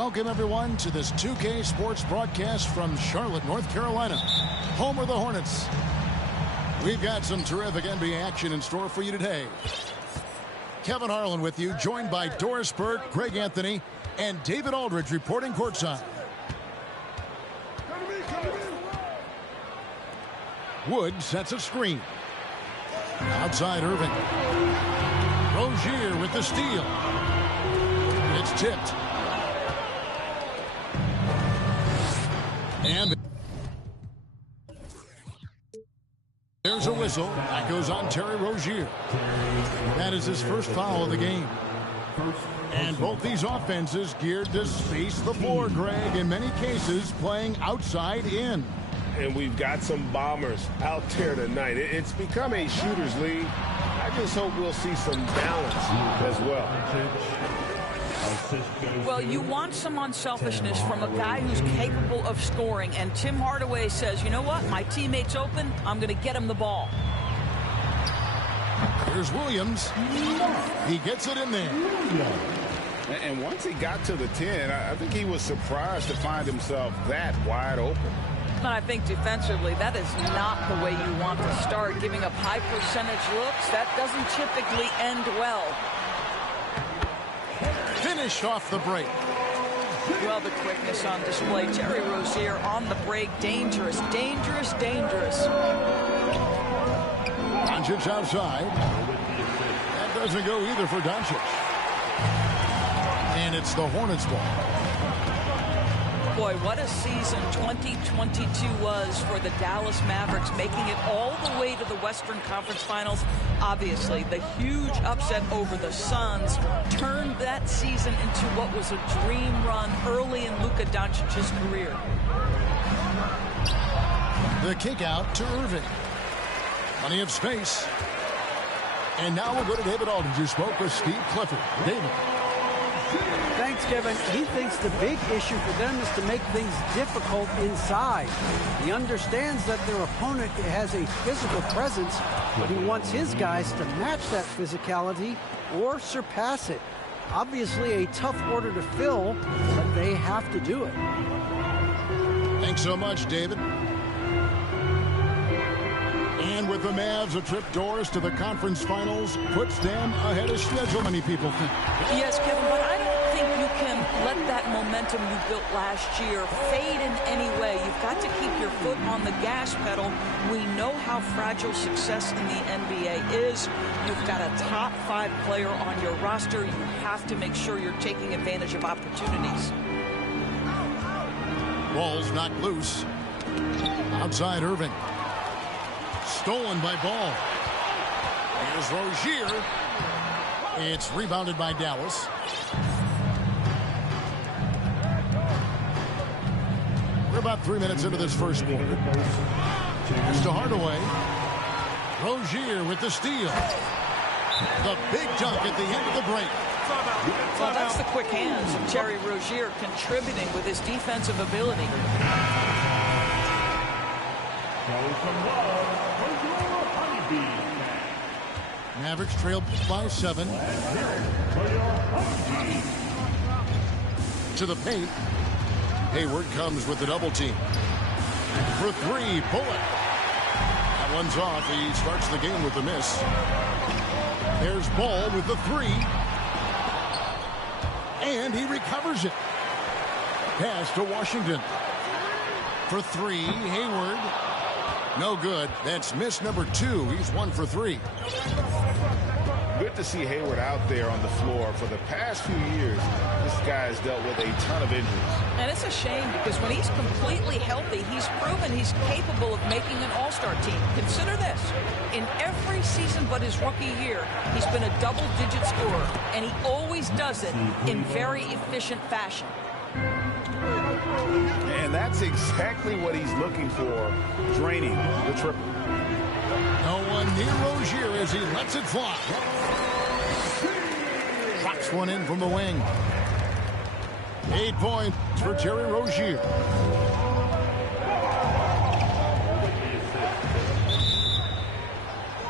Welcome, everyone, to this 2K Sports broadcast from Charlotte, North Carolina, home of the Hornets. We've got some terrific NBA action in store for you today. Kevin Harlan with you, joined by Doris Burke, Greg Anthony, and David Aldridge reporting courtside. Wood sets a screen. Outside Irving. Rozier with the steal. It's tipped. And there's a whistle. That goes on Terry Rozier. That is his first foul of the game. And both these offenses geared to space the floor, Greg, in many cases playing outside in. And we've got some bombers out there tonight. It's become a shooter's league. I just hope we'll see some balance as well. Well, you want some unselfishness from a guy who's capable of scoring. And Tim Hardaway says, you know what? My teammate's open. I'm going to get him the ball. Here's Williams. He gets it in there. And once he got to the 10, I think he was surprised to find himself that wide open. And I think defensively, that is not the way you want to start. Giving up high percentage looks, that doesn't typically end well. Finished off the break. Well, the quickness on display. Terry Rozier on the break. Dangerous, dangerous, dangerous. Doncic outside. That doesn't go either for Doncic. And it's the Hornets ball. Boy, what a season 2022 was for the Dallas Mavericks, making it all the way to the Western Conference Finals. Obviously, the huge upset over the Suns turned that season into what was a dream run early in Luka Doncic's career. The kick out to Irving. Plenty of space. And now we'll go to David Aldridge, who spoke with Steve Clifford. David. Thanks, Kevin. He thinks the big issue for them is to make things difficult inside. He understands that their opponent has a physical presence, but he wants his guys to match that physicality or surpass it. Obviously a tough order to fill, but they have to do it. Thanks so much, David. And with the Mavs, a trip, Doris, to the conference finals puts them ahead of schedule, many people think. Yes, Kevin, but I don't think you can let that momentum you built last year fade in any way. You've got to keep your foot on the gas pedal. We know how fragile success in the NBA is. You've got a top 5 player on your roster. You have to make sure you're taking advantage of opportunities. Ball's knocked loose. Outside Irving. Stolen by Ball. Here's Rozier. It's rebounded by Dallas. We're about 3 minutes into this first quarter. Here's to Hardaway. Rozier with the steal. The big dunk at the end of the break. Well, that's the quick hands of Terry Rozier contributing with his defensive ability. Mavericks trailed by 7. To the paint. Hayward comes with the double team. For 3, Bullock. That one's off. He starts the game with a miss. There's Ball with the 3. And he recovers it. Pass to Washington. For 3, Hayward. No good. That's miss number 2. He's 1 for 3. Good to see Hayward out there on the floor. For the past few years, this guy's dealt with a ton of injuries. And it's a shame because when he's completely healthy, he's proven he's capable of making an all-star team. Consider this. In every season but his rookie year, he's been a double-digit scorer, and he always does it in very efficient fashion. And that's exactly what he's looking for, draining the triple. No one near Rozier as he lets it fly. Drops one in from the wing. 8 points for Terry Rozier.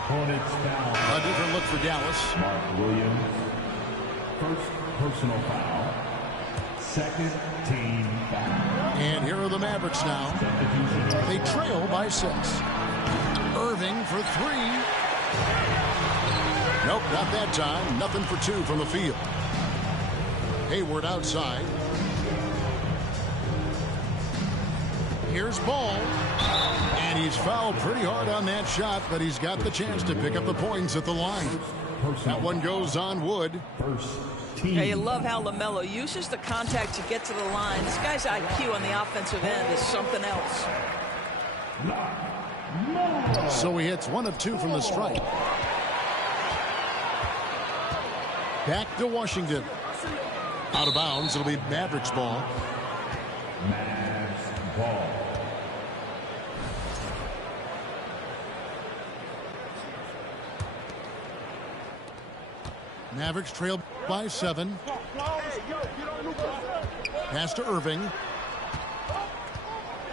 A different look for Dallas. Mark Williams, first personal foul. Second team foul. And here are the Mavericks now. They trail by 6. Irving for 3. Nope, not that time. Nothing for 2 from the field. Hayward outside. Here's Ball. And he's fouled pretty hard on that shot, but he's got the chance to pick up the points at the line. That one goes on Wood. Yeah, you love how LaMelo uses the contact to get to the line. This guy's IQ on the offensive end is something else. So he hits 1 of 2 from the stripe. Back to Washington. Out of bounds. It'll be Mavericks ball. Mavs ball. Mavericks trail by 7. Pass to Irving.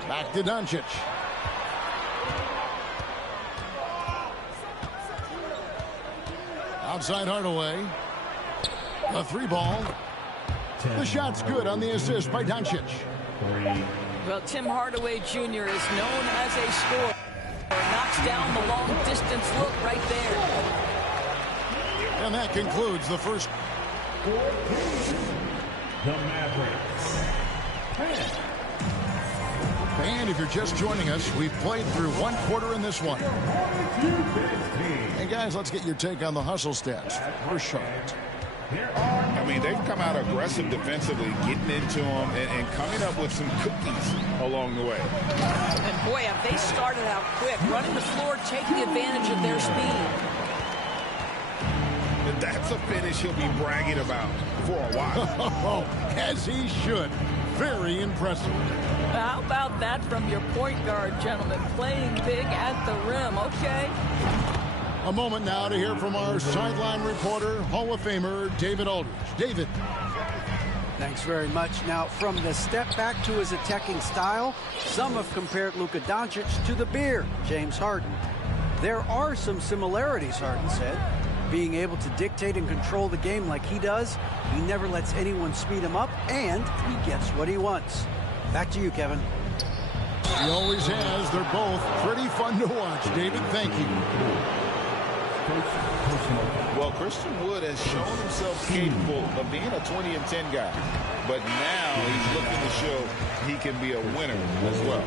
Back to Doncic. Outside Hardaway. A 3 ball. The shot's good on the assist by Doncic. Well, Tim Hardaway Jr. is known as a scorer. Knocks down the long distance look right there. And that concludes the first. The Mavericks. And if you're just joining us, we've played through 1 quarter in this one. Hey guys, let's get your take on the hustle stats for Charlotte. I mean, they've come out aggressive defensively, getting into them and coming up with some cookies along the way. And boy, have they started out quick, running the floor, taking advantage of their speed. That's a finish he'll be bragging about for a while. As he should. Very impressive. How about that from your point guard, gentlemen? Playing big at the rim, okay? A moment now to hear from our sideline reporter, Hall of Famer David Aldridge. David. Thanks very much. Now, from the step back to his attacking style, some have compared Luka Doncic to the bear, James Harden. There are some similarities, Harden said. Being able to dictate and control the game like he does, he never lets anyone speed him up, and he gets what he wants. Back to you, Kevin. He always has. They're both pretty fun to watch. David, thank you. Well, Christian Wood has shown himself capable of being a 20 and 10 guy, but now he's looking to show he can be a winner as well.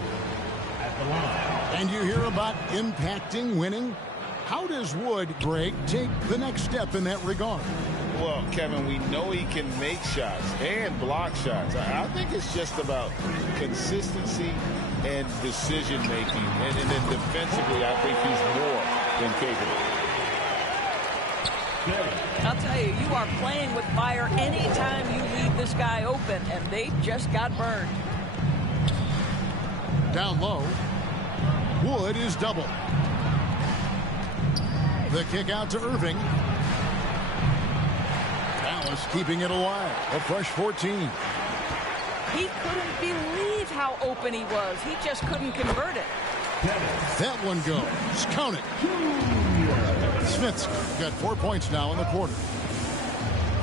And you hear about impacting winning? How does Wood, Greg, take the next step in that regard? Well, Kevin, we know he can make shots and block shots. I think it's just about consistency and decision-making. And then defensively, I think he's more than capable. I'll tell you, you are playing with fire anytime you leave this guy open, and they just got burned. Down low. Wood is double. The kick out to Irving. Dallas keeping it alive. A fresh 14. He couldn't believe how open he was. He just couldn't convert it. That one goes. Count it. Smith's got 4 points now in the quarter.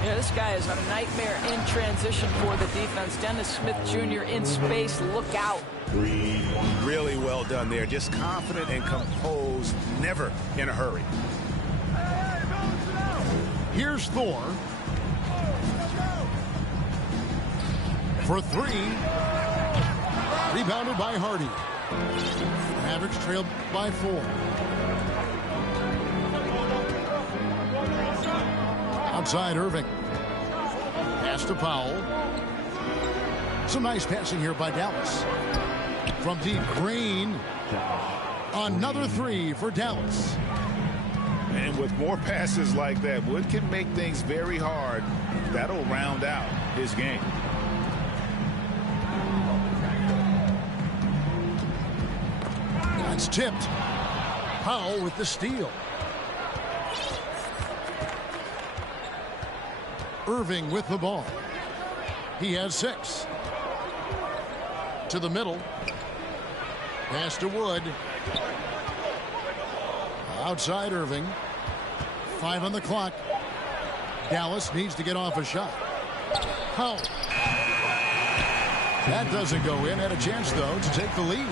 Yeah, this guy is a nightmare in transition for the defense. Dennis Smith Jr. in space. Look out. Really well done there. Just confident and composed. Never in a hurry. Here's Thor. For 3. Rebounded by Hardy. Mavericks trailed by 4. Outside Irving. Pass to Powell. Some nice passing here by Dallas. From deep, Green. Another 3 for Dallas. And with more passes like that, Wood can make things very hard. That'll round out his game. That's tipped. Powell with the steal. Irving with the ball. He has 6. To the middle. Pass to Wood. Outside Irving. 5 on the clock. Dallas needs to get off a shot. Powell. That doesn't go in. Had a chance, though, to take the lead.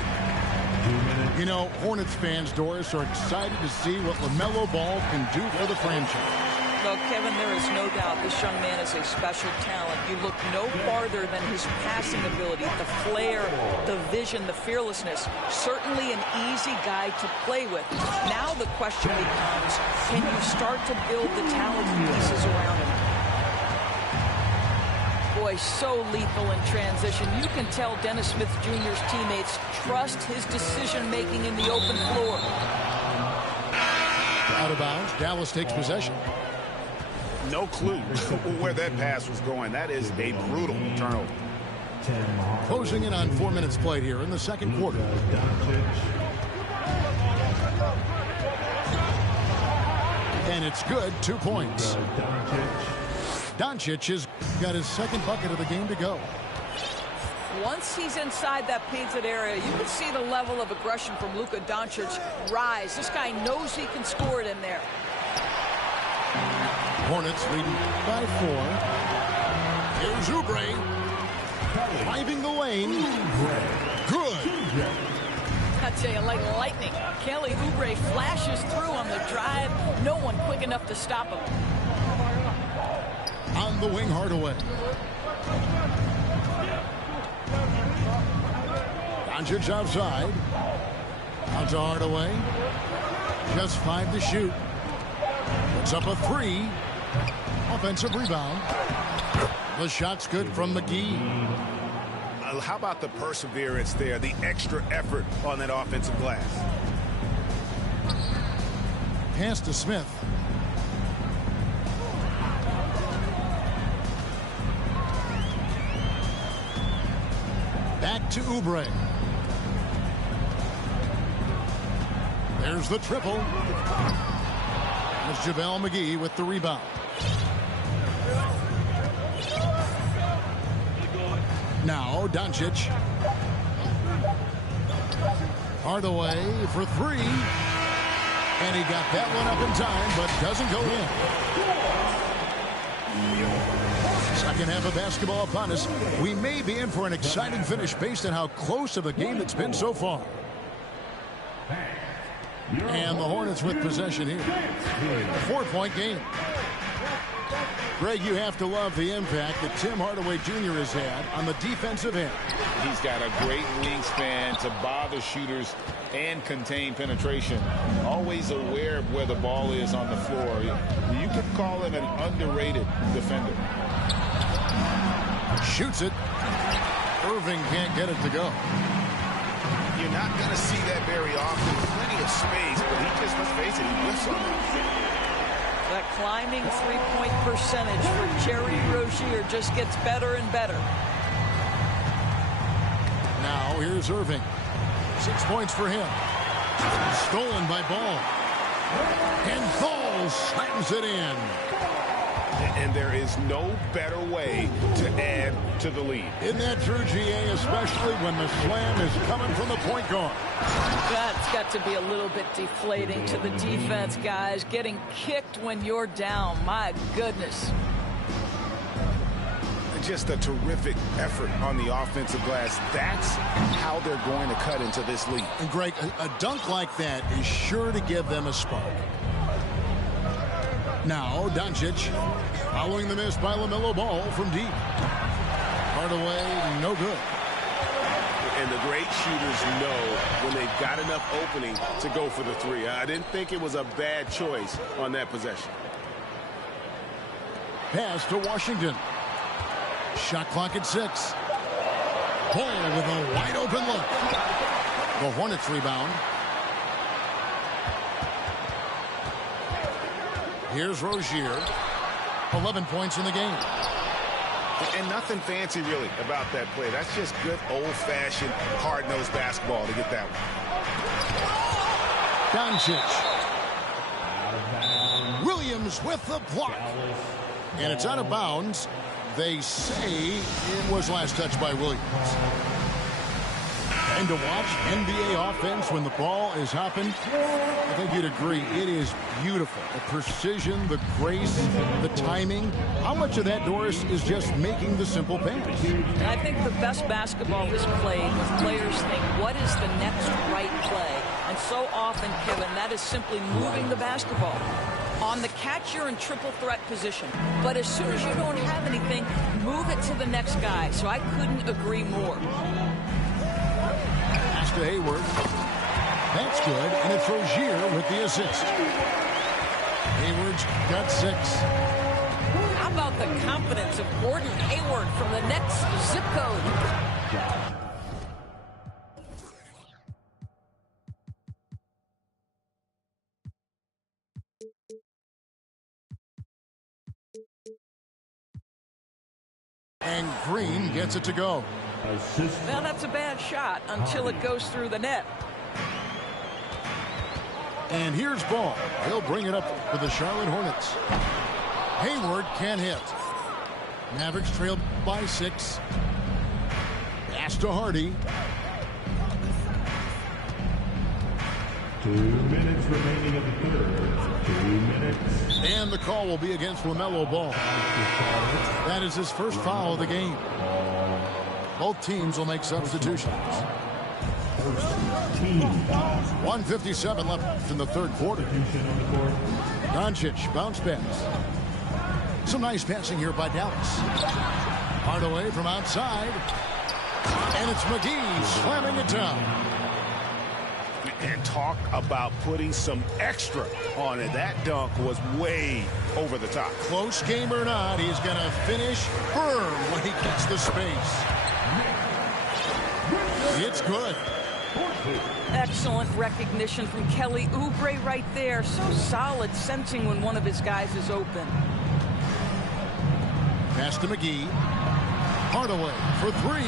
You know, Hornets fans, Doris, are excited to see what LaMelo Ball can do for the franchise. Well, Kevin, there is no doubt this young man is a special talent. You look no farther than his passing ability, the flair, the vision, the fearlessness. Certainly an easy guy to play with. Now the question becomes, can you start to build the talented pieces around him? Boy, so lethal in transition. You can tell Dennis Smith Jr.'s teammates trust his decision-making in the open floor. Out of bounds, Dallas takes possession. No clue where that pass was going. That is a brutal turnover. Closing in on 4 minutes played here in the second quarter. And it's good, 2 points. Doncic has got his second bucket of the game to go. Once he's inside that painted area, you can see the level of aggression from Luka Doncic rise. This guy knows he can score it in there. Hornets leading by 4. Here's Oubre. Driving the lane. Good. I tell you, like lightning, Kelly Oubre flashes through on the drive. No one quick enough to stop him. On the wing, Hardaway. Doncic outside. Out to Hardaway. Just 5 to shoot. Puts up a 3. Offensive rebound. The shot's good from McGee. How about the perseverance there, the extra effort on that offensive glass? Pass to Smith. Back to Oubre. There's the triple. It's JaVale McGee with the rebound. Now Doncic. Hardaway for 3. And he got that one up in time, but doesn't go in. Second half of basketball upon us. We may be in for an exciting finish based on how close of a game it's been so far. And the Hornets with possession here. 4-point game. Greg, you have to love the impact that Tim Hardaway Jr. has had on the defensive end. He's got a great wingspan to bother shooters and contain penetration. Always aware of where the ball is on the floor. You could call him an underrated defender. Shoots it. Irving can't get it to go. You're not going to see that very often. Plenty of space, but he just, let's face it, he whiffs on that. That climbing three-point percentage for Jerry Rozier just gets better and better. Now here's Irving. 6 points for him. Stolen by Ball. And Ball slams it in. And there is no better way to add to the lead. Isn't that true, GA, especially when the slam is coming from the point guard? That's got to be a little bit deflating to the defense, guys. Getting kicked when you're down. My goodness. Just a terrific effort on the offensive glass. That's how they're going to cut into this lead. And Greg, a dunk like that is sure to give them a spark. Now Doncic following the miss by LaMelo Ball from deep. Hardaway, no good. And the great shooters know when they've got enough opening to go for the 3. I didn't think it was a bad choice on that possession. Pass to Washington. Shot clock at 6. Ball with a wide open look. The Hornets rebound. Here's Rozier. 11 points in the game. And nothing fancy really about that play. That's just good old-fashioned hard-nosed basketball to get that one. Doncic. Williams with the block. And it's out of bounds. They say it was last touched by Williams. And to watch NBA offense when the ball is hopping, I think you'd agree, it is beautiful. The precision, the grace, the timing. How much of that, Doris, is just making the simple pass? And I think the best basketball is played with players think, what is the next right play? And so often, Kevin, that is simply moving the basketball. On the catch, you're in triple threat position. But as soon as you don't have anything, move it to the next guy. So I couldn't agree more. Pass to Hayward. That's good, and it's Rozier with the assist. Hayward's got 6. How about the confidence of Gordon Hayward from the next zip code? And Green gets it to go. Well, that's a bad shot until it goes through the net. And here's Ball. He'll bring it up for the Charlotte Hornets. Hayward can't hit. Mavericks trail by 6. Pass to Hardy. 2 minutes remaining in the third. 2 minutes. And the call will be against LaMelo Ball. That is his first foul of the game. Both teams will make substitutions. 1:57 left in the third quarter. Doncic bounce pass. Some nice passing here by Dallas. Hardaway from outside. And it's McGee slamming it down. And talk about putting some extra on it. That dunk was way over the top. Close game or not, he's going to finish firm when he gets the space. It's good. Excellent recognition from Kelly Oubre right there. So solid, sensing when one of his guys is open. Pass to McGee. Hardaway for 3.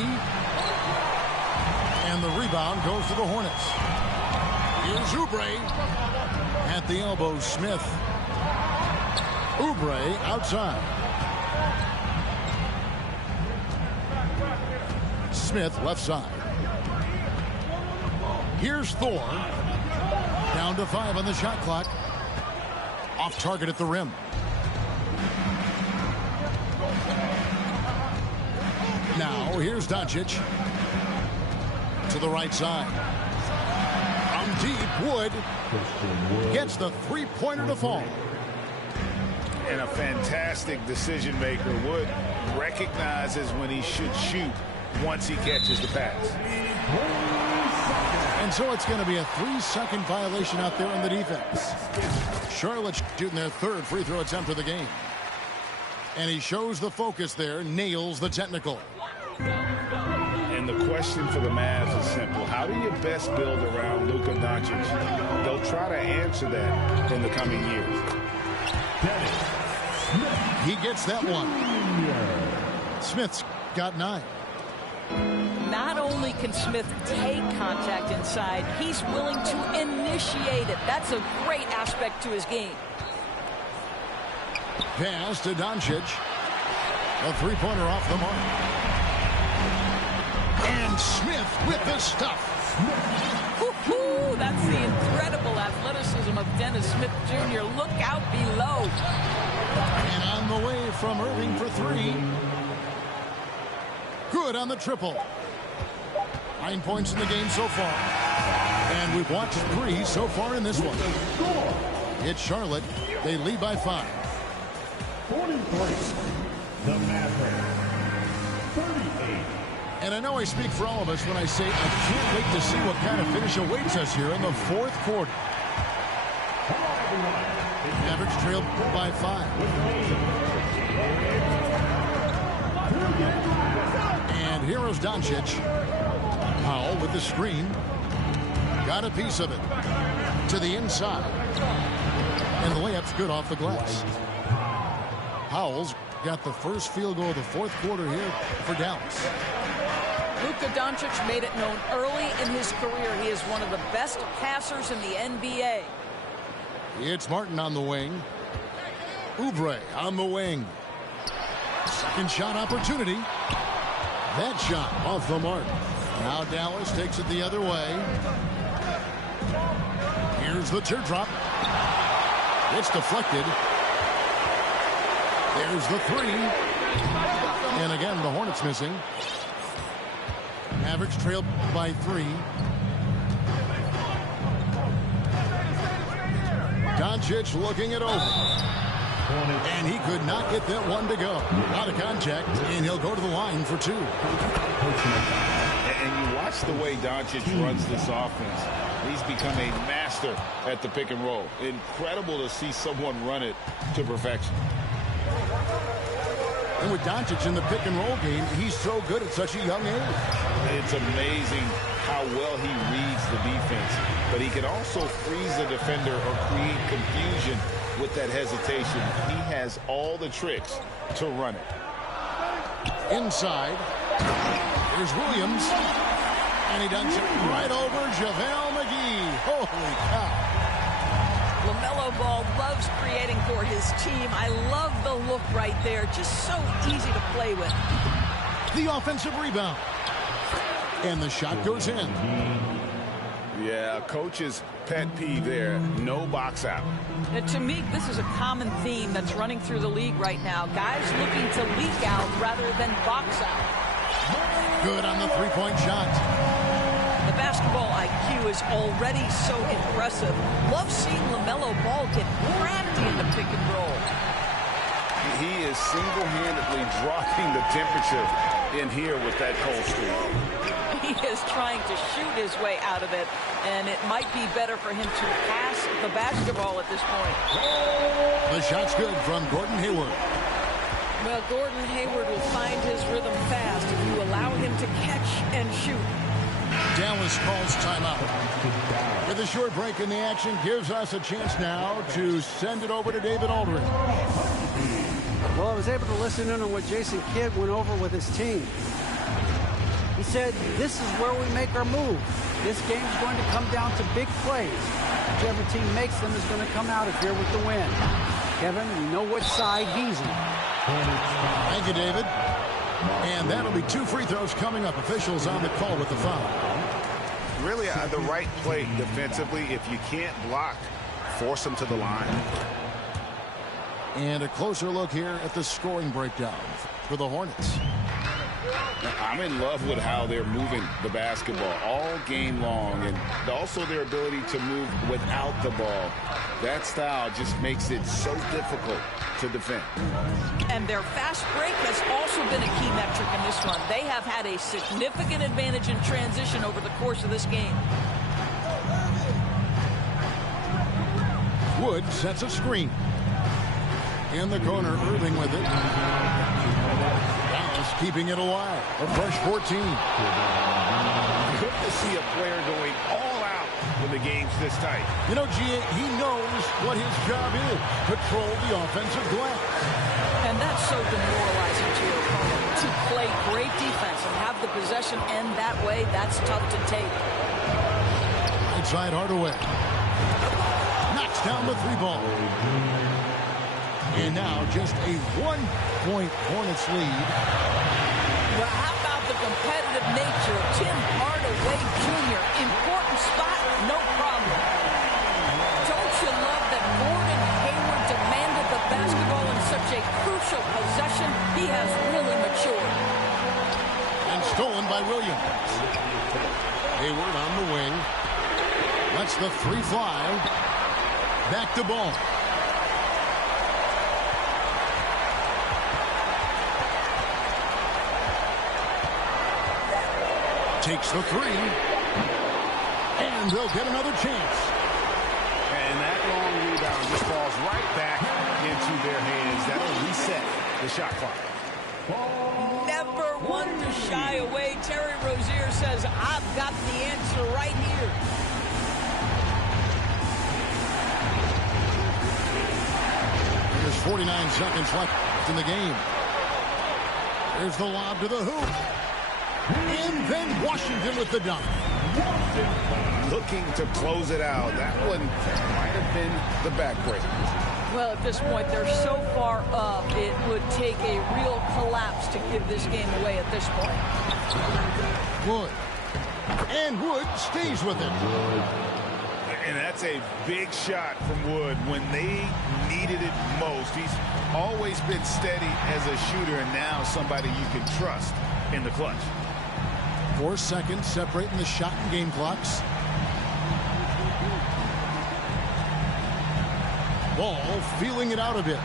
And the rebound goes to the Hornets. Here's Oubre. At the elbow, Smith. Oubre outside. Smith left side. Here's Thor. Down to 5 on the shot clock. Off target at the rim. Now here's Doncic. To the right side. From deep, Wood gets the three-pointer to fall. And a fantastic decision maker. Wood recognizes when he should shoot once he catches the pass. And so it's going to be a 3-second violation out there on the defense. Charlotte shooting their third free throw attempt of the game. And he shows the focus there, nails the technical. And the question for the Mavs is simple. How do you best build around Luka Doncic? They'll try to answer that in the coming years. He gets that one. Smith's got 9. Not only can Smith take contact inside, he's willing to initiate it. That's a great aspect to his game. Pass to Doncic. A three-pointer off the mark. And Smith with the stuff. Woo-hoo! That's the incredible athleticism of Dennis Smith Jr. Look out below. And on the way from Irving for 3. Good on the triple. 9 points in the game so far. And we've watched 3 so far in this one. It's Charlotte. They lead by 5. 43. The Mavericks. 38. And I know I speak for all of us when I say I can't wait to see what kind of finish awaits us here in the fourth quarter. Mavericks trail by 5. And here's Doncic. Powell with the screen. Got a piece of it. To the inside. And the layup's good off the glass. Powell's got the first field goal of the fourth quarter here for Dallas. Luka Doncic made it known early in his career he is one of the best passers in the NBA. It's Martin on the wing. Oubre on the wing. Second shot opportunity. That shot off the mark. Now Dallas takes it the other way. Here's the teardrop. It's deflected. There's the three. And again, the Hornets missing. Mavericks trailed by 3. Doncic looking it over. And he could not get that one to go. A lot of contact, and he'll go to the line for 2. And you watch the way Doncic runs this offense. He's become a master at the pick and roll. Incredible to see someone run it to perfection. And with Doncic in the pick and roll game, he's so good at such a young age. It's amazing how well he reads the defense. But he can also freeze a defender or create confusion with that hesitation. He has all the tricks to run it. Inside. Here's Williams. And he dunks it right over JaVale McGee. Holy cow. LaMelo Ball loves creating for his team. I love the look right there. Just so easy to play with. The offensive rebound. And the shot goes in. Yeah, coach's pet peeve there. No box out. And to me, this is a common theme that's running through the league right now. Guys looking to leak out rather than box out. Good on the three-point shot. The basketball IQ is already so impressive. Love seeing LaMelo Ball get crafty in the pick and roll. He is single-handedly dropping the temperature in here with that cold streak. He is trying to shoot his way out of it, and it might be better for him to pass the basketball at this point. The shot's good from Gordon Hayward. Well, Gordon Hayward will find his rhythm fast if you allow him to catch and shoot. Dallas calls timeout. With a short break in the action, gives us a chance now to send it over to David Aldridge. Well, I was able to listen in on what Jason Kidd went over with his team. He said, this is where we make our move. This game's going to come down to big plays. Whichever team makes them is going to come out of here with the win. Kevin, we know which side he's on. Thank you, David. And that'll be 2 free throws coming up. Officials on the call with the foul. Really, the right play defensively. If you can't block, force them to the line. And a closer look here at the scoring breakdown for the Hornets. I'm in love with how they're moving the basketball all game long, and also their ability to move without the ball. That style just makes it so difficult to defend. And their fast break has also been a key metric in this one. They have had a significant advantage in transition over the course of this game. Wood sets a screen. In the corner, Irving with it. Dallas keeping it alive. A fresh 14. Good to see a player going all out when the game's this tight. You know, G.A., he knows what his job is. Control the offensive glass. And that's so demoralizing to your opponent. To play great defense and have the possession end that way, that's tough to take. Inside Hardaway. Knocks down the 3 ball. And now just a 1-point Hornets lead. Well, how about the competitive nature of Tim Hardaway Jr.? Important spot, no problem. Don't you love that Gordon Hayward demanded the basketball in such a crucial possession? He has really matured. And stolen by Williams. Hayward on the wing. Lets the 3 fly. Back to ball. Takes the 3. And they'll get another chance. And that long rebound just falls right back into their hands. That'll reset the shot clock. Never one to shy away. Terry Rozier says, I've got the answer right here. There's 49 seconds left in the game. There's the lob to the hoop. And then Washington with the dunk. Looking to close it out. That one might have been the backbreaker. Well, at this point, they're so far up, it would take a real collapse to give this game away at this point. Wood And Wood stays with it. And that's a big shot from Wood when they needed it most. He's always been steady as a shooter, and now somebody you can trust in the clutch. 4 seconds separating the shot and game clocks. Ball feeling it out a bit.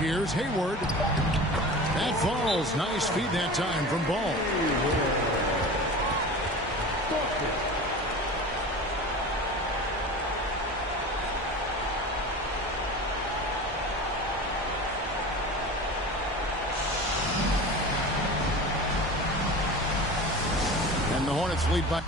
Here's Hayward. That falls. Nice feed that time from Ball. And the Hornets lead by...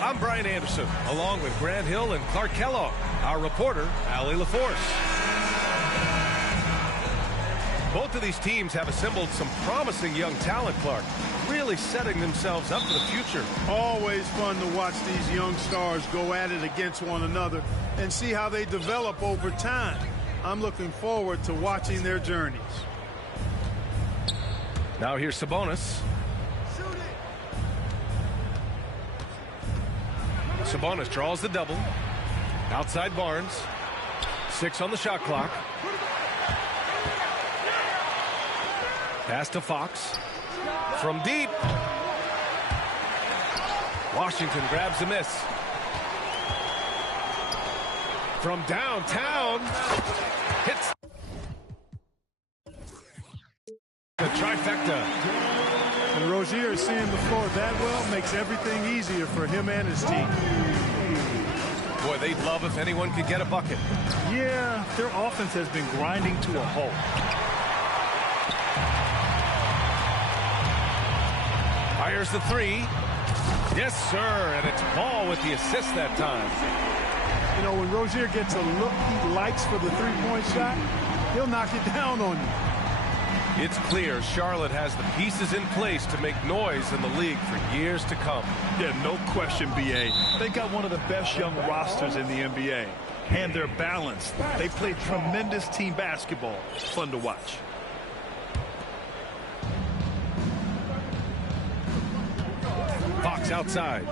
I'm Brian Anderson, along with Grant Hill and Clark Kellogg. Our reporter, Allie LaForce. Both of these teams have assembled some promising young talent, Clark, really setting themselves up for the future. Always fun to watch these young stars go at it against one another and see how they develop over time. I'm looking forward to watching their journeys. Now here's Sabonis. Sabonis draws the double. Outside Barnes. 6 on the shot clock. Pass to Fox. From deep. Washington grabs the miss. From downtown. Hits the trifecta. And Rozier seeing the floor that well makes everything easier for him and his team. Boy, they'd love if anyone could get a bucket. Yeah, their offense has been grinding to a halt. Fires the 3. Yes, sir, and it's Ball with the assist that time. You know, when Rozier gets a look he likes for the three-point shot, he'll knock it down on you. It's clear Charlotte has the pieces in place to make noise in the league for years to come. Yeah, no question, B.A. They got one of the best young rosters in the NBA. And they're balanced. They play tremendous team basketball. Fun to watch. Fox outside.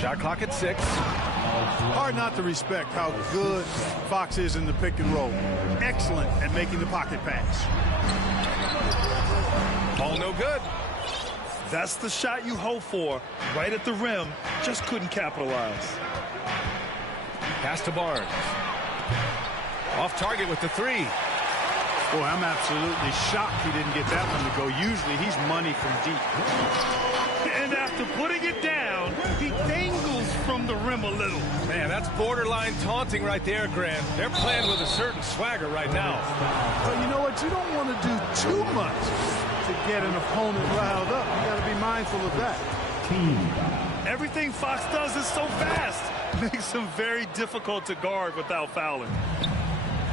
Shot clock at 6. Hard not to respect how good Fox is in the pick and roll. Excellent at making the pocket pass. Ball no good. That's the shot you hope for. Right at the rim. Just couldn't capitalize. Pass to Barnes. Off target with the 3. Boy, I'm absolutely shocked he didn't get that one to go. Usually he's money from deep. And after putting it down, he dangles from the rim a little. Man, that's borderline taunting right there, Grant. They're playing with a certain swagger right now. But you know what? You don't want to do too much to get an opponent riled up. You got to be mindful of that. Everything Fox does is so fast. Makes him very difficult to guard without fouling.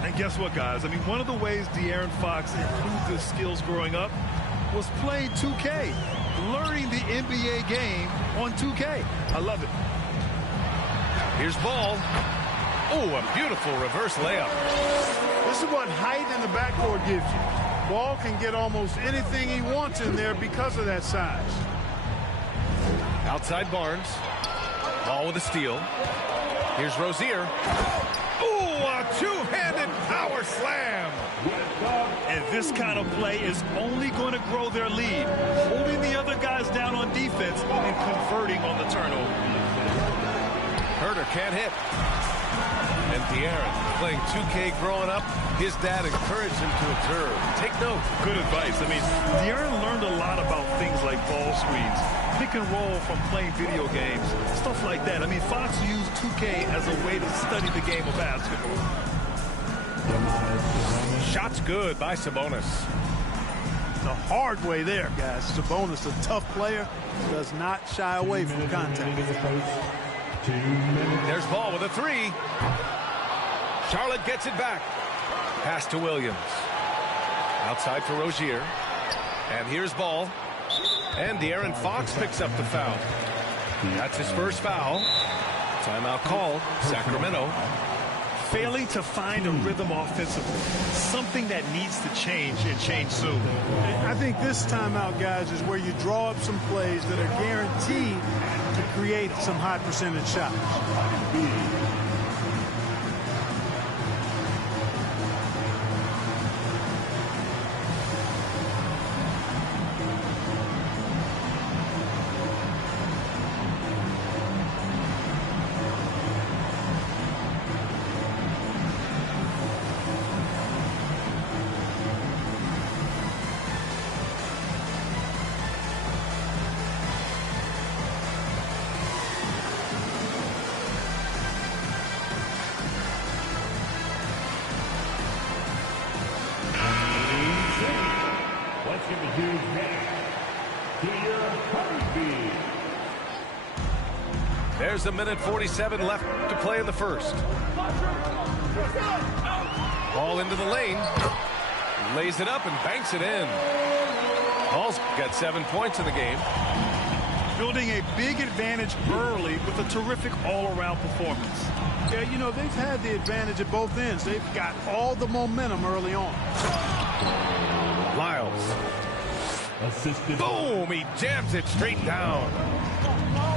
And guess what, guys? I mean, one of the ways De'Aaron Fox improved his skills growing up was playing 2K. learning the NBA game on 2K. I love it. Here's ball. Oh, a beautiful reverse layup. This is what height in the backcourt gives you. Ball can get almost anything he wants in there because of that size. Outside Barnes. Ball with a steal. Here's Rozier. Oh, a two-handed power slam. And this kind of play is only going to grow their lead, holding the other guys down on defense and converting on the turnover. Herter can't hit. And De'Aaron, playing 2K growing up, his dad encouraged him to observe. Take note. Good advice. I mean, De'Aaron learned a lot about things like ball screens, pick and roll from playing video games, stuff like that. I mean, Fox used 2K as a way to study the game of basketball. Shot's good by Sabonis. The hard way there, guys. Sabonis, a tough player, does not shy away from contact. There's ball with a three. Charlotte gets it back. Pass to Williams. Outside for Rozier. And here's ball. And De'Aaron Fox picks up the foul. That's his first foul. Timeout called. Sacramento. Failing to find a rhythm offensively. Something that needs to change and change soon. I think this timeout, guys, is where you draw up some plays that are guaranteed to create some high percentage shots. There's a minute 47 left to play in the first. Ball into the lane. Lays it up and banks it in. Ball's got 7 points in the game. Building a big advantage early with a terrific all-around performance. Yeah, you know, they've had the advantage at both ends. They've got all the momentum early on. Lyles. Boom! He jams it straight down.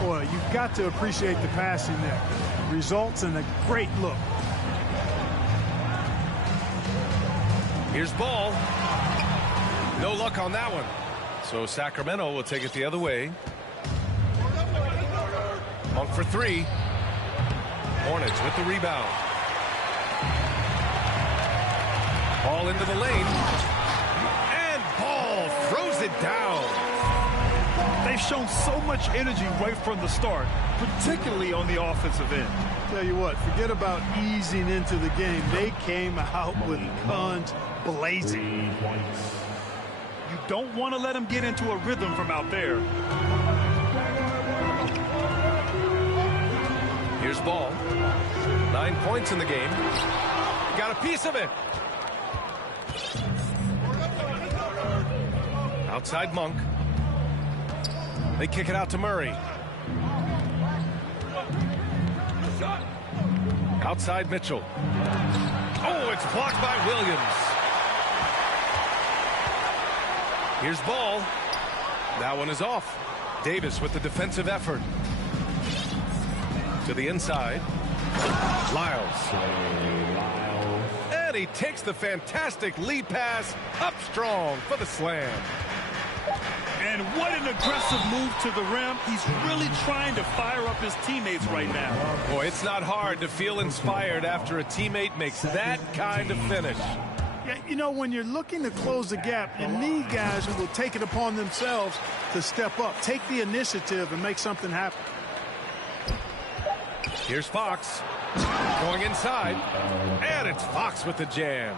Boy, you've got to appreciate the passing there. Results in a great look. Here's ball. No luck on that one. So Sacramento will take it the other way. Monk for three. Hornets with the rebound. Ball into the lane. And Ball throws it down. They've shown so much energy right from the start, particularly on the offensive end. Tell you what, forget about easing into the game. They came out with guns blazing. You don't want to let them get into a rhythm from out there. Here's ball. 9 points in the game. Got a piece of it. Outside Monk. They kick it out to Murray. Outside Mitchell. Oh, it's blocked by Williams. Here's ball. That one is off. Davis with the defensive effort. To the inside. Lyles. And he takes the fantastic lead pass up strong for the slam. And what an aggressive move to the rim. He's really trying to fire up his teammates right now. Boy, it's not hard to feel inspired after a teammate makes that kind of finish. Yeah, you know, when you're looking to close the gap, you need guys who will take it upon themselves to step up, take the initiative, and make something happen. Here's Fox. Going inside. And it's Fox with the jam.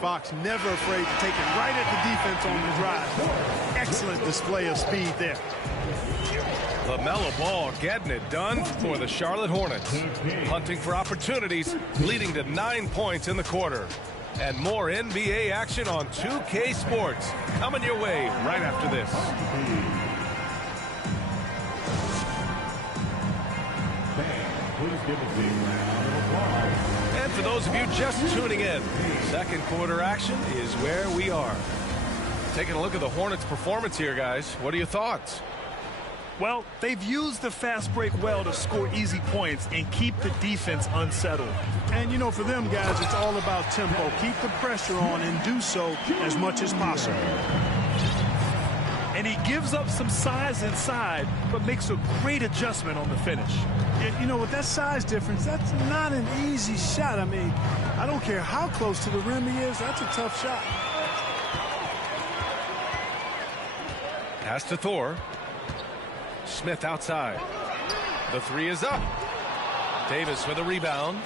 Fox never afraid to take it right at the defense on the drive. Excellent display of speed there. LaMelo Ball getting it done for the Charlotte Hornets. Hunting for opportunities, leading to 9 points in the quarter. And more NBA action on 2K Sports coming your way right after this. Please give us a round of applause. And for those of you just tuning in, second quarter action is where we are. Taking a look at the Hornets' performance here, guys. What are your thoughts? Well, they've used the fast break well to score easy points and keep the defense unsettled. And, you know, for them guys, it's all about tempo. Keep the pressure on and do so as much as possible. And he gives up some size inside, but makes a great adjustment on the finish. Yeah, you know, with that size difference, that's not an easy shot. I mean, I don't care how close to the rim he is. That's a tough shot. Pass to Thor. Smith outside. The three is up. Davis with a rebound.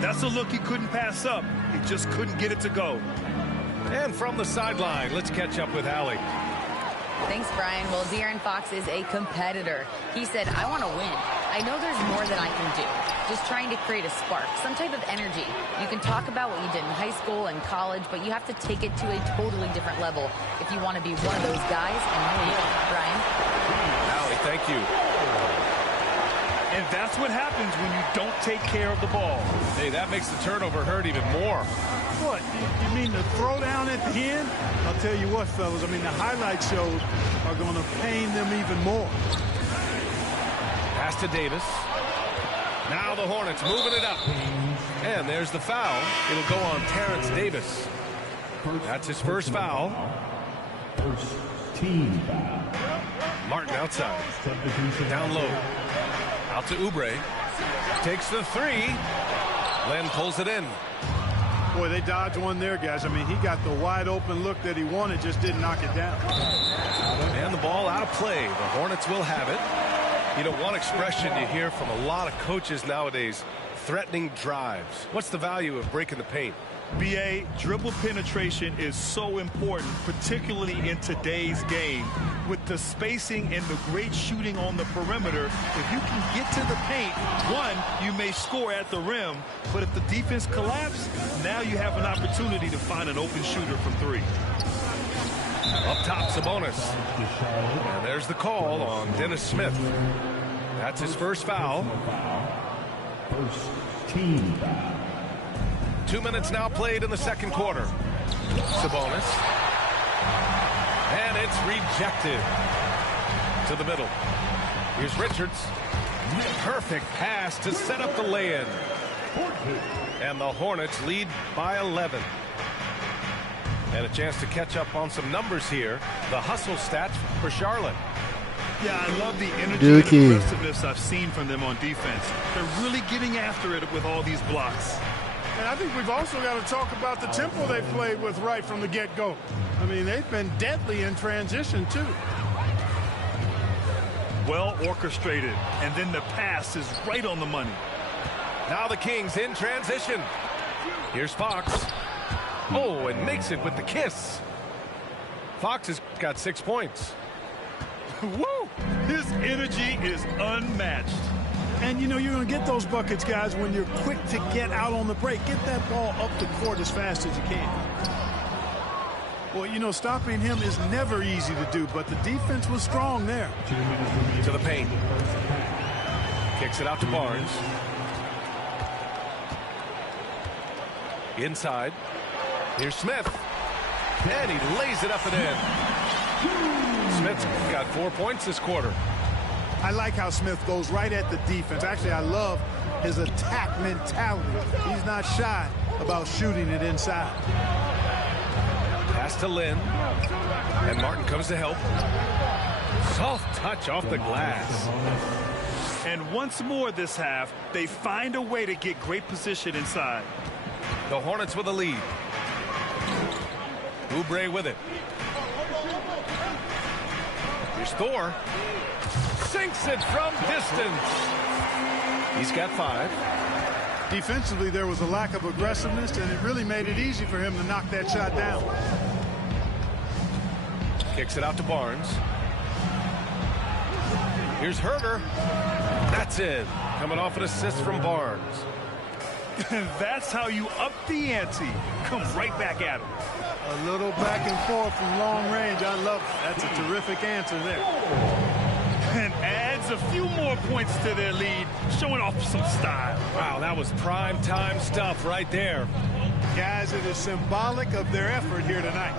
That's a look he couldn't pass up. He just couldn't get it to go. And from the sideline, let's catch up with Allie. Thanks, Brian. Well, De'Aaron Fox is a competitor. He said, I want to win. I know there's more than I can do. Just trying to create a spark, some type of energy. You can talk about what you did in high school and college, but you have to take it to a totally different level if you want to be one of those guys and win. Brian? Allie, thank you. And that's what happens when you don't take care of the ball. Hey, that makes the turnover hurt even more. What? You mean the throwdown at the end? I'll tell you what, fellas. I mean, the highlight shows are going to pain them even more. Pass to Davis. Now the Hornets moving it up. And there's the foul. It'll go on Terrence Davis. That's his first foul. First team foul. Martin outside. Down low. Out to Oubre. Takes the three. Len pulls it in. Boy, they dodged one there, guys. I mean, he got the wide open look that he wanted, just didn't knock it down. And the ball out of play. The Hornets will have it. You know, one expression you hear from a lot of coaches nowadays, threatening drives. What's the value of breaking the paint? BA, dribble penetration is so important, particularly in today's game. With the spacing and the great shooting on the perimeter, if you can get to the paint, one, you may score at the rim, but if the defense collapses, now you have an opportunity to find an open shooter from three. Up top, Sabonis. And there's the call on Dennis Smith. That's his first foul. First team foul. 2 minutes now played in the second quarter. Sabonis. And it's rejected. To the middle. Here's Richards. Perfect pass to set up the lay-in. And the Hornets lead by 11. And a chance to catch up on some numbers here. The hustle stats for Charlotte. Yeah, I love the energy and aggressiveness I've seen from them on defense. They're really getting after it with all these blocks. And I think we've also got to talk about the tempo they played with right from the get-go. I mean, they've been deadly in transition, too. Well orchestrated, and then the pass is right on the money. Now the Kings in transition. Here's Fox. Oh, and makes it with the kiss. Fox has got 6 points. Woo! His energy is unmatched. And, you know, you're going to get those buckets, guys, when you're quick to get out on the break. Get that ball up the court as fast as you can. Well, you know, stopping him is never easy to do, but the defense was strong there. To the paint. Kicks it out to Barnes. Inside. Here's Smith. And he lays it up and in. Smith's got 4 points this quarter. I like how Smith goes right at the defense. Actually, I love his attack mentality. He's not shy about shooting it inside. Pass to Lynn. And Martin comes to help. Soft touch off the glass. And once more this half, they find a way to get great position inside. The Hornets with a lead. Oubre with it. Here's Thor. Sinks it from distance. He's got 5. Defensively, there was a lack of aggressiveness, and it really made it easy for him to knock that shot down. Kicks it out to Barnes. Here's Herter. That's in. Coming off an assist from Barnes. That's how you up the ante. Come right back at him. A little back and forth from long range. I love it. That's a terrific answer there. And adds a few more points to their lead showing off some style. Wow, that was prime time stuff right there. Guys, it is symbolic of their effort here tonight.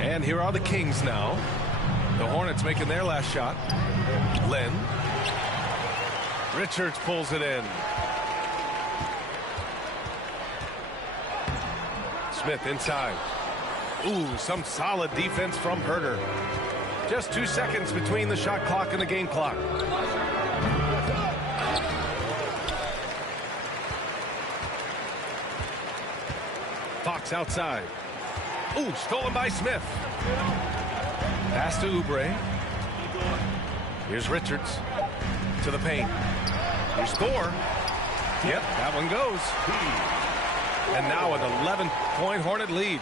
And here are the Kings now. The Hornets making their last shot. Lynn. Richards pulls it in. Smith inside. Ooh, some solid defense from Herder. Just 2 seconds between the shot clock and the game clock. Fox outside. Ooh, stolen by Smith. Pass to Oubre. Here's Richards to the paint. Here's Thor. Yep, that one goes. And now an 11-point Hornet lead.